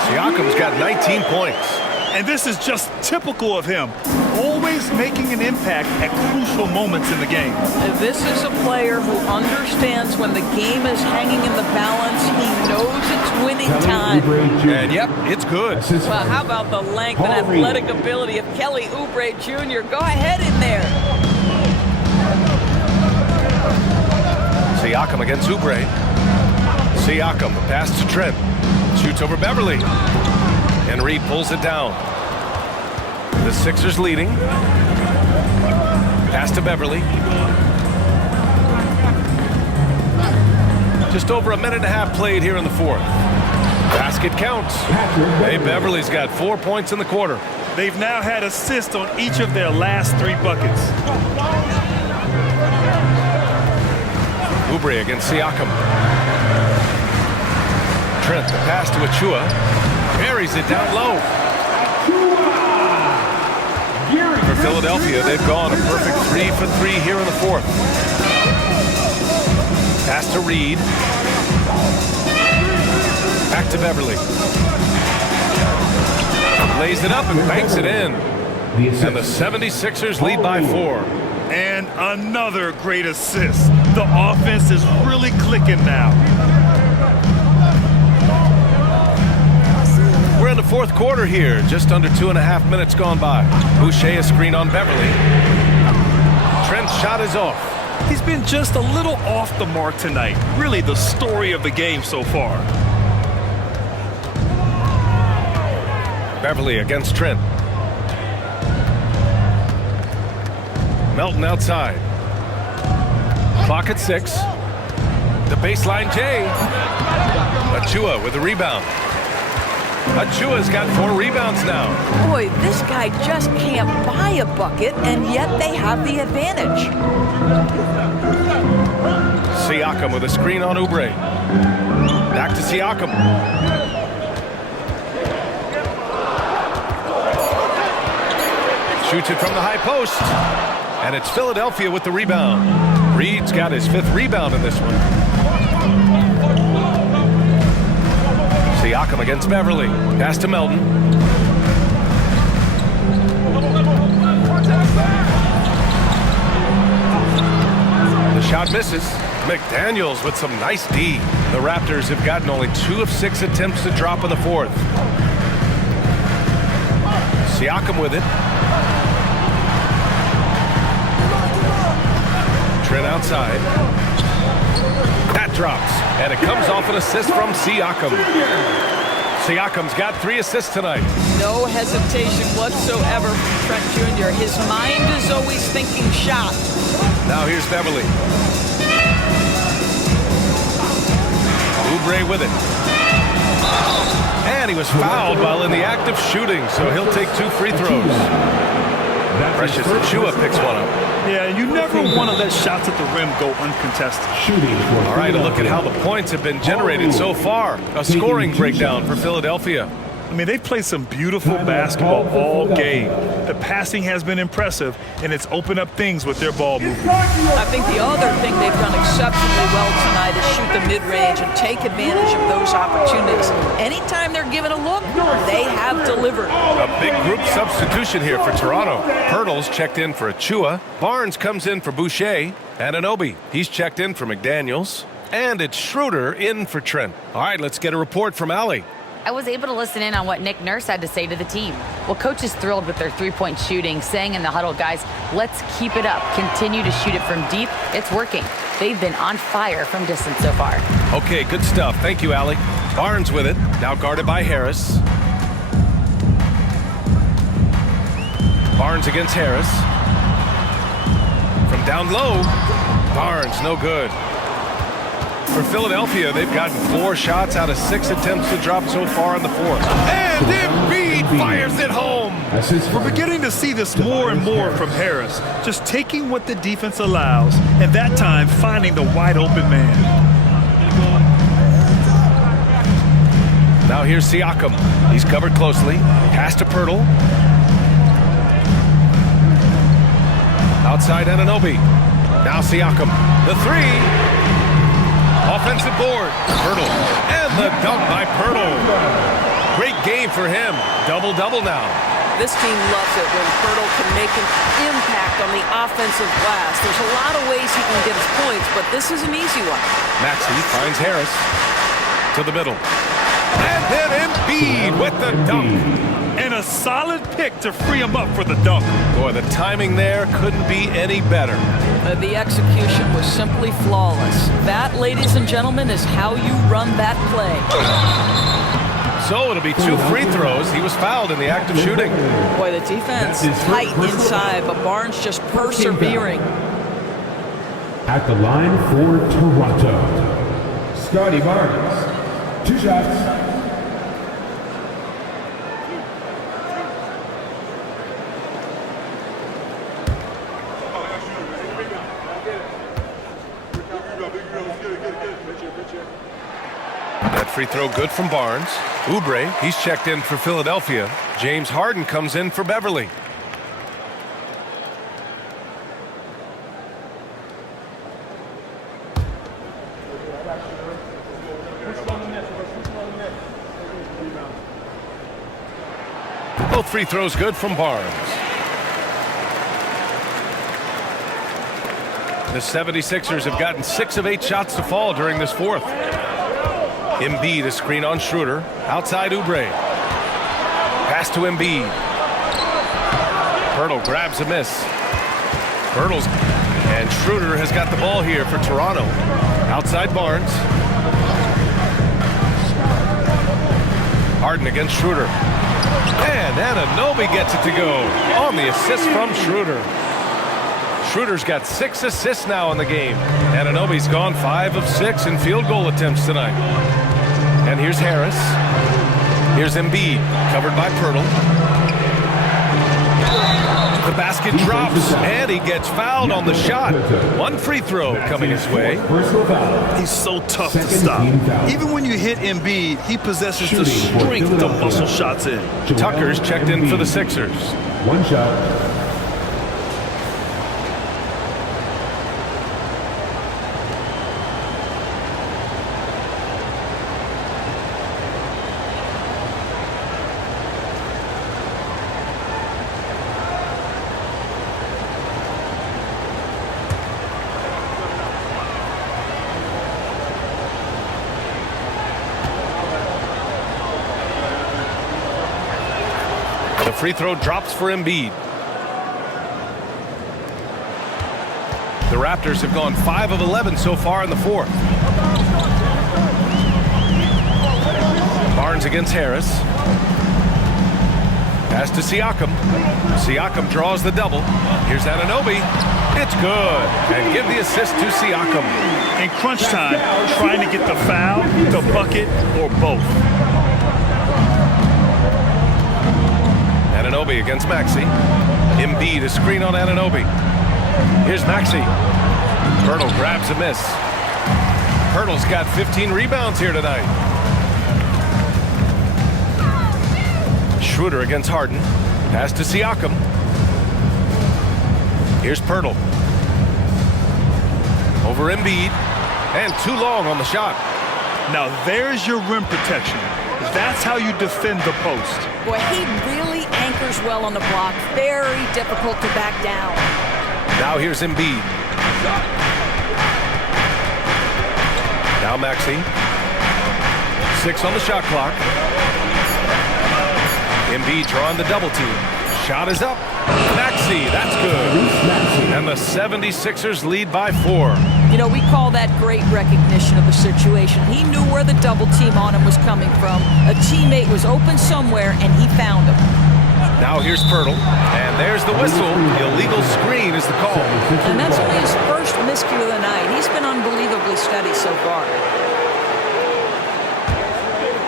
Siakam's got 19 points. And this is just typical of him. Always making an impact at crucial moments in the game. This is a player who understands when the game is hanging in the balance. He knows it's winning time. And yep, it's good. Well, how about the length and athletic ability of Kelly Oubre Jr.? Go ahead in there. Siakam against Oubre. Siakam, the pass to Trent. Shoots over Beverley. And Reed pulls it down. The Sixers leading. Pass to Beverley. Just over a minute and a half played here in the fourth. Basket counts. Hey, Beverly's got 4 points in the quarter. They've now had assists on each of their last 3 buckets. Oubre against Siakam. Trent, the pass to Achua. Buries it down low. For Philadelphia, they've gone a perfect 3 for 3 here in the fourth. Pass to Reed. Back to Beverly. Lays it up and banks it in. And the 76ers lead by 4. And another great assist. The offense is really clicking now. We're in the fourth quarter here. Just under 2.5 minutes gone by. Boucher a screen on Beverly. Trent's shot is off. He's been just a little off the mark tonight. Really the story of the game so far. Beverly against Trent. Melton outside. Clock at 6. The baseline J. Achua with the rebound. Achua's got 4 rebounds now. Boy, this guy just can't buy a bucket, and yet they have the advantage. Siakam with a screen on Oubre. Back to Siakam. Shoots it from the high post. And it's Philadelphia with the rebound. Reed's got his 5th rebound in this one. Siakam against Beverly. Pass to Melton. The shot misses. McDaniels with some nice D. The Raptors have gotten only 2 of 6 attempts to drop in the fourth. Siakam with it. Trent outside. That drops, and it comes off an assist from Siakam. Siakam's got 3 assists tonight. No hesitation whatsoever from Trent Jr. His mind is always thinking shot. Now here's Beverly. Oubre with it. And he was fouled while in the act of shooting, so he'll take 2 free throws. Precious Achua picks one up. Yeah, you never want to let shots at the rim go uncontested. All right, a look at how the points have been generated so far. A scoring breakdown for Philadelphia. I mean, they've played some beautiful basketball all game. The passing has been impressive, and it's opened up things with their ball movement. I think the other thing they've done exceptionally well tonight is shoot the mid-range and take advantage of those opportunities. Anytime they're given a look, they have delivered. A big group substitution here for Toronto. Pirtle's checked in for Achua. Barnes comes in for Boucher. And Anunoby, he's checked in for McDaniels. And it's Schroeder in for Trent. All right, let's get a report from Allie. I was able to listen in on what Nick Nurse had to say to the team. Well, coach is thrilled with their 3-point shooting, saying in the huddle, guys, let's keep it up. Continue to shoot it from deep. It's working. They've been on fire from distance so far. Okay, good stuff. Thank you, Allie. Barnes with it. Now guarded by Harris. Barnes against Harris. From down low. Barnes, no good. For Philadelphia, they've gotten 4 shots out of 6 attempts to drop so far in the fourth. And Embiid fires it home. We're beginning to see this more and more from Harris, just taking what the defense allows, and that time finding the wide open man. Now here's Siakam. He's covered closely. Pass to Pirtle. Outside Anunoby. Now Siakam. The 3. Offensive board. Pirtle. And the dunk by Pirtle. Great game for him. Double-double now. This team loves it when Pirtle can make an impact on the offensive glass. There's a lot of ways he can get his points, but this is an easy one. Maxey finds Harris to the middle. And then Embiid with the dunk. And a solid pick to free him up for the dunk. Boy, the timing there couldn't be any better. The execution was simply flawless. That, ladies and gentlemen, is how you run that play. So it'll be 2 free throws. He was fouled in the act of shooting. Boy, the defense tight inside, but Barnes just persevering. At the line for Toronto, Scotty Barnes. 2 shots. That free throw good from Barnes. Oubre, he's checked in for Philadelphia. James Harden comes in for Beverly. Both free throws good from Barnes. The 76ers have gotten 6 of 8 shots to fall during this fourth. Embiid, a screen on Schroeder. Outside Oubre. Pass to Embiid. Pirtle grabs a miss. Pirtle's and Schroeder has got the ball here for Toronto. Outside Barnes. Harden against Schroeder. And Anunoby gets it to go on the assist from Schroeder. Schroeder's got 6 assists now in the game. Anunoby's gone 5 of 6 in field goal attempts tonight. And here's Harris. Here's Embiid, covered by Pirtle. The basket drops, and he gets fouled on the shot. 1 free throw coming his way. He's so tough to stop. Even when you hit Embiid, he possesses the strength to muscle shots in. Tucker's checked in for the Sixers. 1 shot. The free throw drops for Embiid. The Raptors have gone 5 of 11 so far in the fourth. Barnes against Harris. Pass to Siakam. Siakam draws the double. Here's Anunoby. It's good. And give the assist to Siakam. In crunch time, trying to get the foul, the bucket, or both. Anunoby against Maxey. Embiid, a screen on Anunoby. Here's Maxey. Pirtle grabs a miss. Pirtle's got 15 rebounds here tonight. Schroeder against Harden. Pass to Siakam. Here's Pirtle. Over Embiid. And too long on the shot. Now there's your rim protection. That's how you defend the post. Boy, he really anchors well on the block. Very difficult to back down. Now here's Embiid. Now Maxey. 6 on the shot clock. Embiid drawing the double team. Shot is up. Maxey, that's good. And the 76ers lead by 4. You know, we call that great recognition of the situation. He knew where the double team on him was coming from. A teammate was open somewhere, and he found him. Now here's Pirtle. And there's the whistle. Illegal screen is the call. And that's only his first miscue of the night. He's been unbelievably steady so far.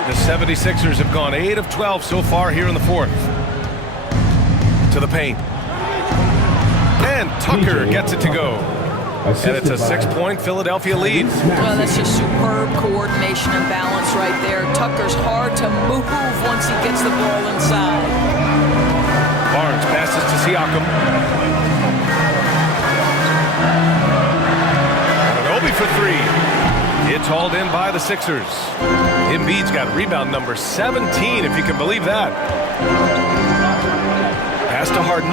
The 76ers have gone 8 of 12 so far here in the fourth. To the paint. And Tucker gets it to go. And it's a 6-point Philadelphia lead. Well, that's just superb coordination and balance right there. Tucker's hard to move once he gets the ball inside. Barnes passes to Siakam. Anunoby for 3. It's hauled in by the Sixers. Embiid's got rebound number 17, if you can believe that. Pass to Harden.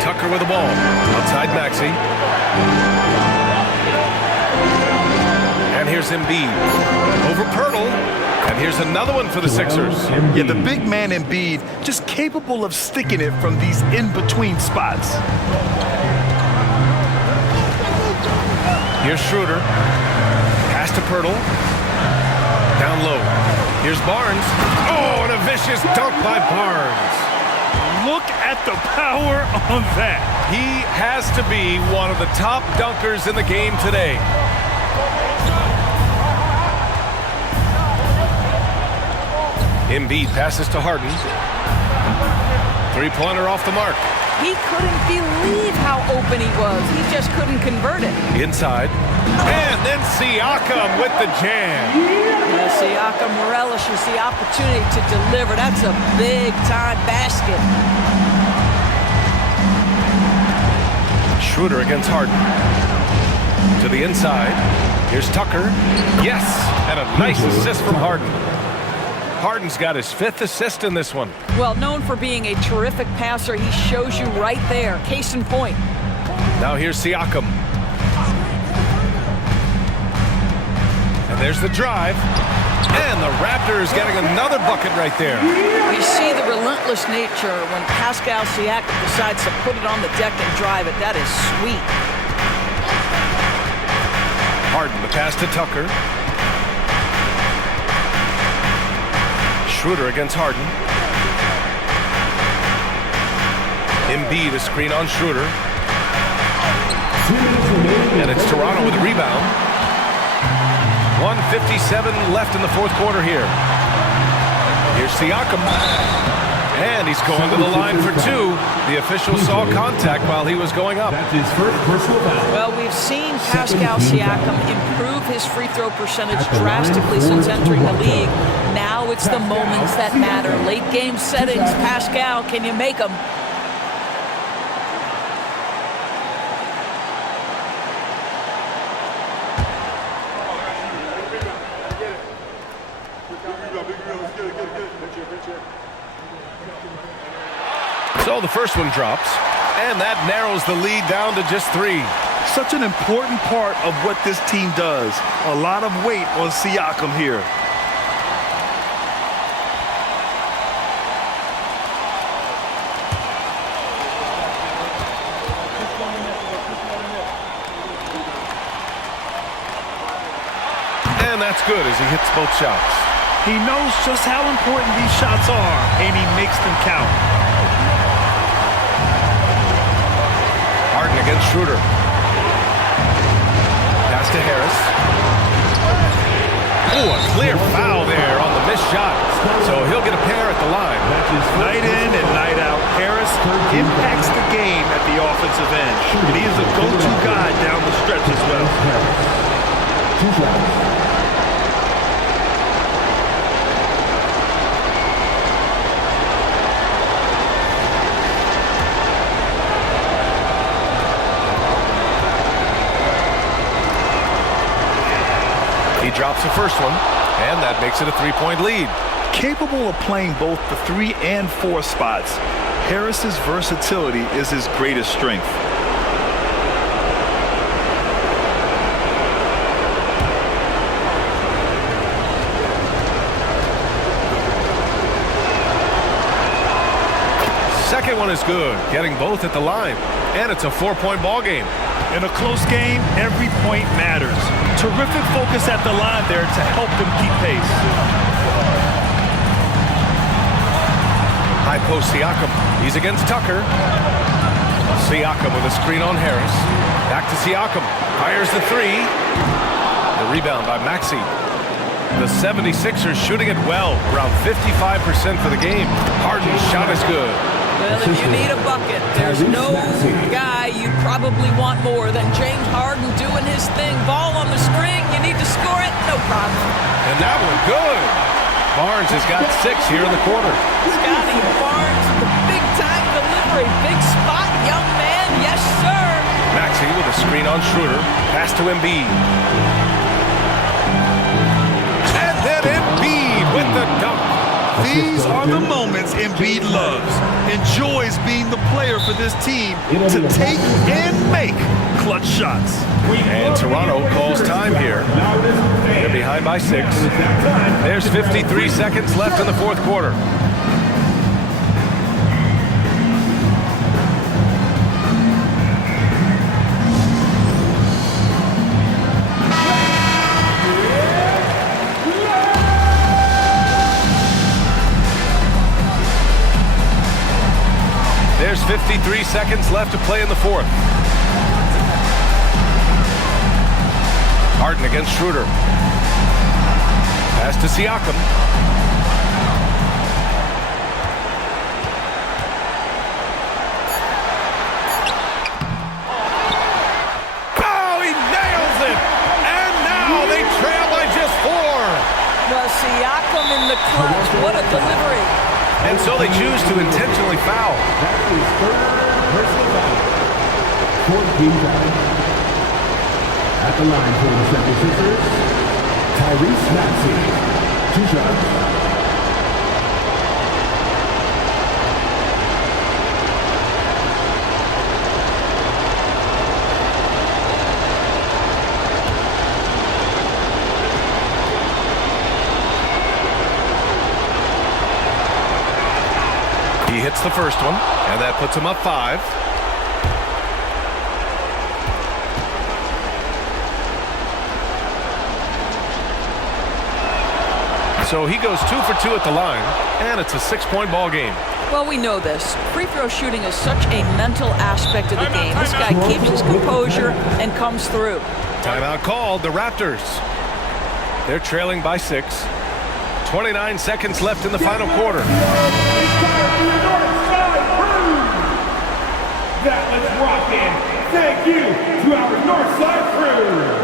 Tucker with the ball. Outside Maxey. And here's Embiid. Over Pirtle. And here's another one for the Sixers. Yeah, the big man Embiid just capable of sticking it from these in-between spots. Here's Schroeder. Pass to Pirtle. Down low. Here's Barnes. Oh, and a vicious dunk by Barnes. Look at the power on that. He has to be one of the top dunkers in the game today. Embiid passes to Harden. 3-pointer off the mark. He couldn't believe how open he was. He just couldn't convert it. Inside. And then Siakam with the jam. Yeah, Siakam relishes the opportunity to deliver. That's a big-time basket. Schroeder against Harden. To the inside. Here's Tucker. Yes, and a nice assist from Harden. Harden's got his 5th assist in this one. Well, known for being a terrific passer, he shows you right there. Case in point. Now here's Siakam. And there's the drive. And the Raptors getting another bucket right there. We see the relentless nature when Pascal Siakam decides to put it on the deck and drive it. That is sweet. Harden, the pass to Tucker. Schroeder against Harden. Embiid, a screen on Schroeder. And it's Toronto with a rebound. 1:57 left in the 4th quarter here. Here's Siakam. And he's going to the line for 2. The official saw contact while he was going up. That's his first personal foul. Well, we've seen Pascal Siakam improve his free throw percentage drastically since entering the league. Now it's the moments that matter. Late game settings. Pascal, can you make them? So the first one drops, and that narrows the lead down to just 3. Such an important part of what this team does. A lot of weight on Siakam here. And that's good as he hits both shots. He knows just how important these shots are, and he makes them count. Harden against Schroeder. Pass to Harris. Ooh, a clear foul there on the missed shot. So he'll get a pair at the line. Night in and night out, Harris impacts the game at the offensive end. And he is a go-to guy down the stretch as well. 2 shots. He drops the first one, and that makes it a 3-point lead. Capable of playing both the 3 and 4 spots, Harris's versatility is his greatest strength. Second one is good, getting both at the line, and it's a 4-point ball game. In a close game, every point matters. Terrific focus at the line there to help them keep pace. High post Siakam. He's against Tucker. Siakam with a screen on Harris. Back to Siakam. Fires the 3. The rebound by Maxey. The 76ers shooting it well, around 55% for the game. Harden's shot is good. Well, if you need a bucket, there's no guy you probably want more than James Harden doing his thing. Ball on the string, you need to score it, no problem. And that one good. Barnes has got 6 here in the quarter. Scotty Barnes, the big-time delivery. Big spot, young man, yes, sir. Maxey with a screen on Schroeder. Pass to Embiid. And then Embiid with the dunk. These are the moments Embiid loves. Enjoys being the player for this team to take and make clutch shots. And Toronto calls time here. They're behind by 6. There's 53 seconds left in the 4th quarter. There's 53 seconds left to play in the 4th. Harden against Schroeder. Pass to Siakam. Siakam in the clutch. What a delivery. And so they choose to intentionally foul. That is third personal foul. 14 foul. At the line for the 76ers, Tyrese Maxey. 2 shots. He hits the first one, and that puts him up 5. So he goes 2 for 2 at the line, and it's a 6-point ball game. Well, we know this. Free throw shooting is such a mental aspect of the game. This guy keeps his composure and comes through. Timeout called, the Raptors. They're trailing by 6. 29 seconds left in the final quarter. That was rocking. Thank you to our Northside crew.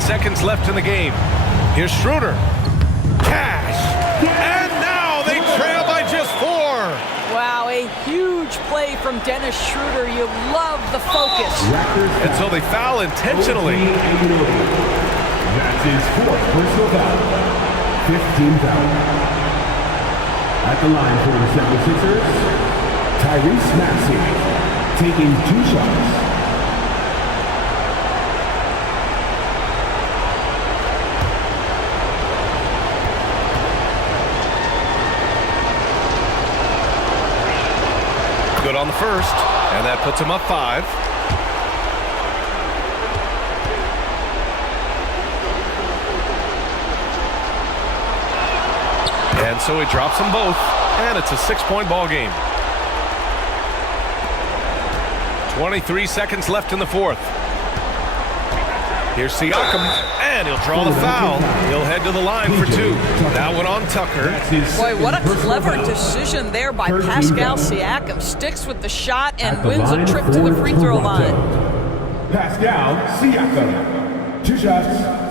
Seconds left in the game. Here's Schroeder. Cash. And now they trail by just 4. Wow, a huge play from Dennis Schroeder. You love the focus. And so they foul intentionally. That's his 4th personal foul. 15 foul. At the line for the 76ers, Tyrese Maxey taking 2 shots. Good on the first, and that puts him up 5. And so he drops them both, and it's a 6-point ball game. 23 seconds left in the 4th. Here's Siakam, and he'll draw the foul. He'll head to the line for 2. That one on Tucker. Boy, what a clever decision there by Pascal Siakam. Sticks with the shot and wins a trip to the free throw line. Pascal Siakam. 2 shots.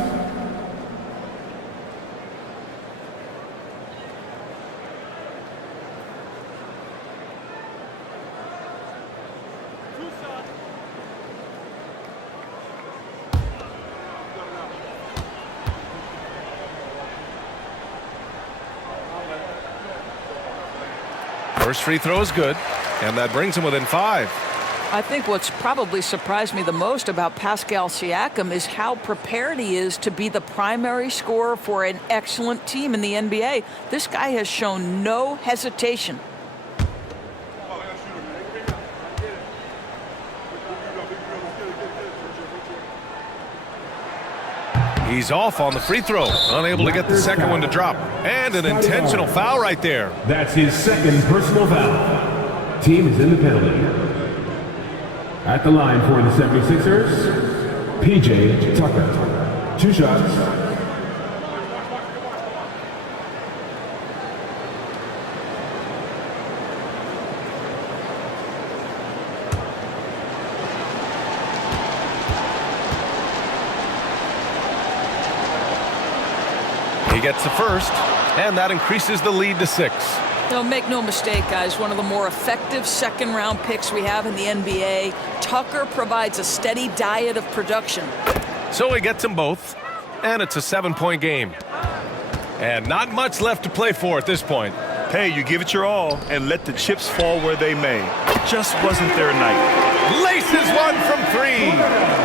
First free throw is good, and that brings him within 5. I think what's probably surprised me the most about Pascal Siakam is how prepared he is to be the primary scorer for an excellent team in the NBA. This guy has shown no hesitation. He's off on the free throw, unable to get the second one to drop. And an intentional foul right there. That's his 2nd personal foul. Team is in the penalty. At the line for the 76ers, PJ Tucker. 2 shots. He gets the first, and that increases the lead to 6. Now, make no mistake, guys, one of the more effective second-round picks we have in the NBA. Tucker provides a steady diet of production. So he gets them both, and it's a 7-point game. And not much left to play for at this point. Hey, you give it your all and let the chips fall where they may. Just wasn't their night. Laces one from 3.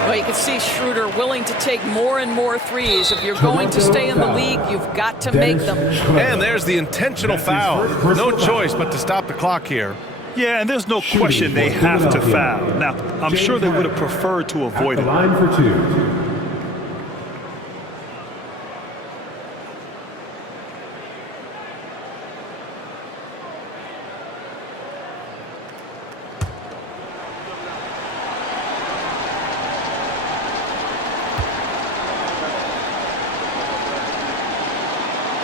Well, you can see Schroeder willing to take more and more threes. If you're going to stay in the league, you've got to make them. And there's the intentional foul. No choice but to stop the clock here. Yeah, and there's no question they have to foul. Now, I'm sure they would have preferred to avoid it. Line for 2.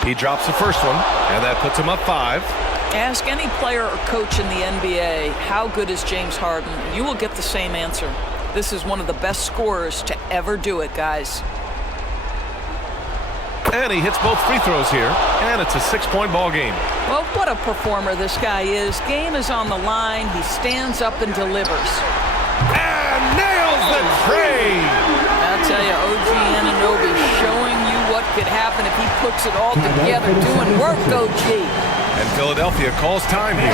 He drops the first one, and that puts him up 5. Ask any player or coach in the NBA, how good is James Harden? You will get the same answer. This is one of the best scorers to ever do it, guys. And he hits both free throws here, and it's a 6-point ball game. Well, what a performer this guy is. Game is on the line. He stands up and delivers. And nails the trade. I'll tell you, OG Anunoby showing you what could happen if he puts it all together. Doing work, OG. And Philadelphia calls time here.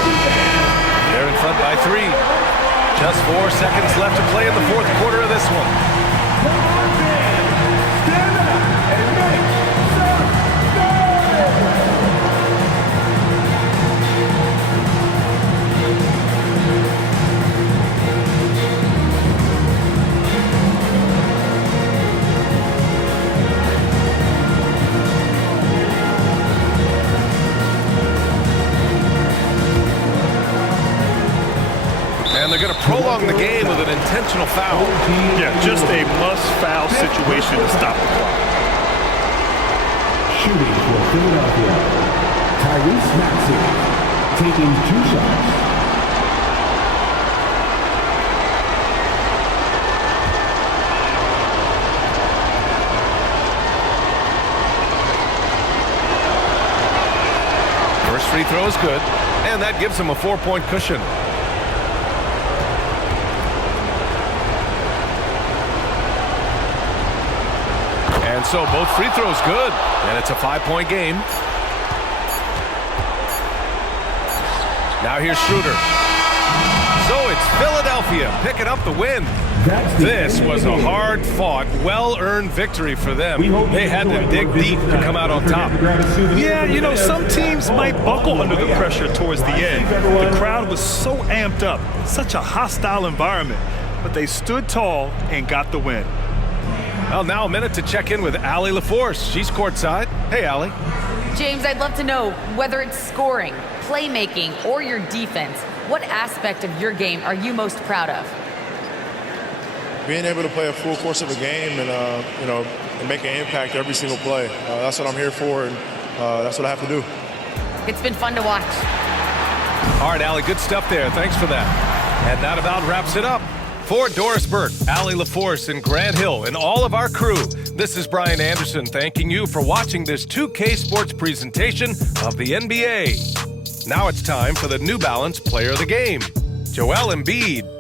They're in front by 3. Just 4 seconds left to play in the fourth quarter of this one. And they're going to prolong the game with an intentional foul. Yeah, just a must-foul situation to stop the clock. Shooting for Philadelphia, Tyrese Maxey taking 2 shots. First free throw is good, and that gives him a 4-point cushion. And so both free throws good, and it's a 5-point game. Now here's Schroeder. So it's Philadelphia picking up the win. This was a hard-fought, well-earned victory for them. They had to dig deep to come out on top. Yeah, you know, some teams might buckle under the pressure towards the end. The crowd was so amped up, such a hostile environment, but they stood tall and got the win. Well, now a minute to check in with Allie LaForce. She's courtside. Hey, Allie. James, I'd love to know whether it's scoring, playmaking, or your defense. What aspect of your game are you most proud of? Being able to play a full course of a game and, and make an impact every single play. That's what I'm here for, and that's what I have to do. It's been fun to watch. All right, Allie, good stuff there. Thanks for that. And that about wraps it up. For Doris Burke, Allie LaForce, and Grant Hill, and all of our crew, this is Brian Anderson thanking you for watching this 2K Sports presentation of the NBA. Now it's time for the New Balance Player of the Game, Joel Embiid.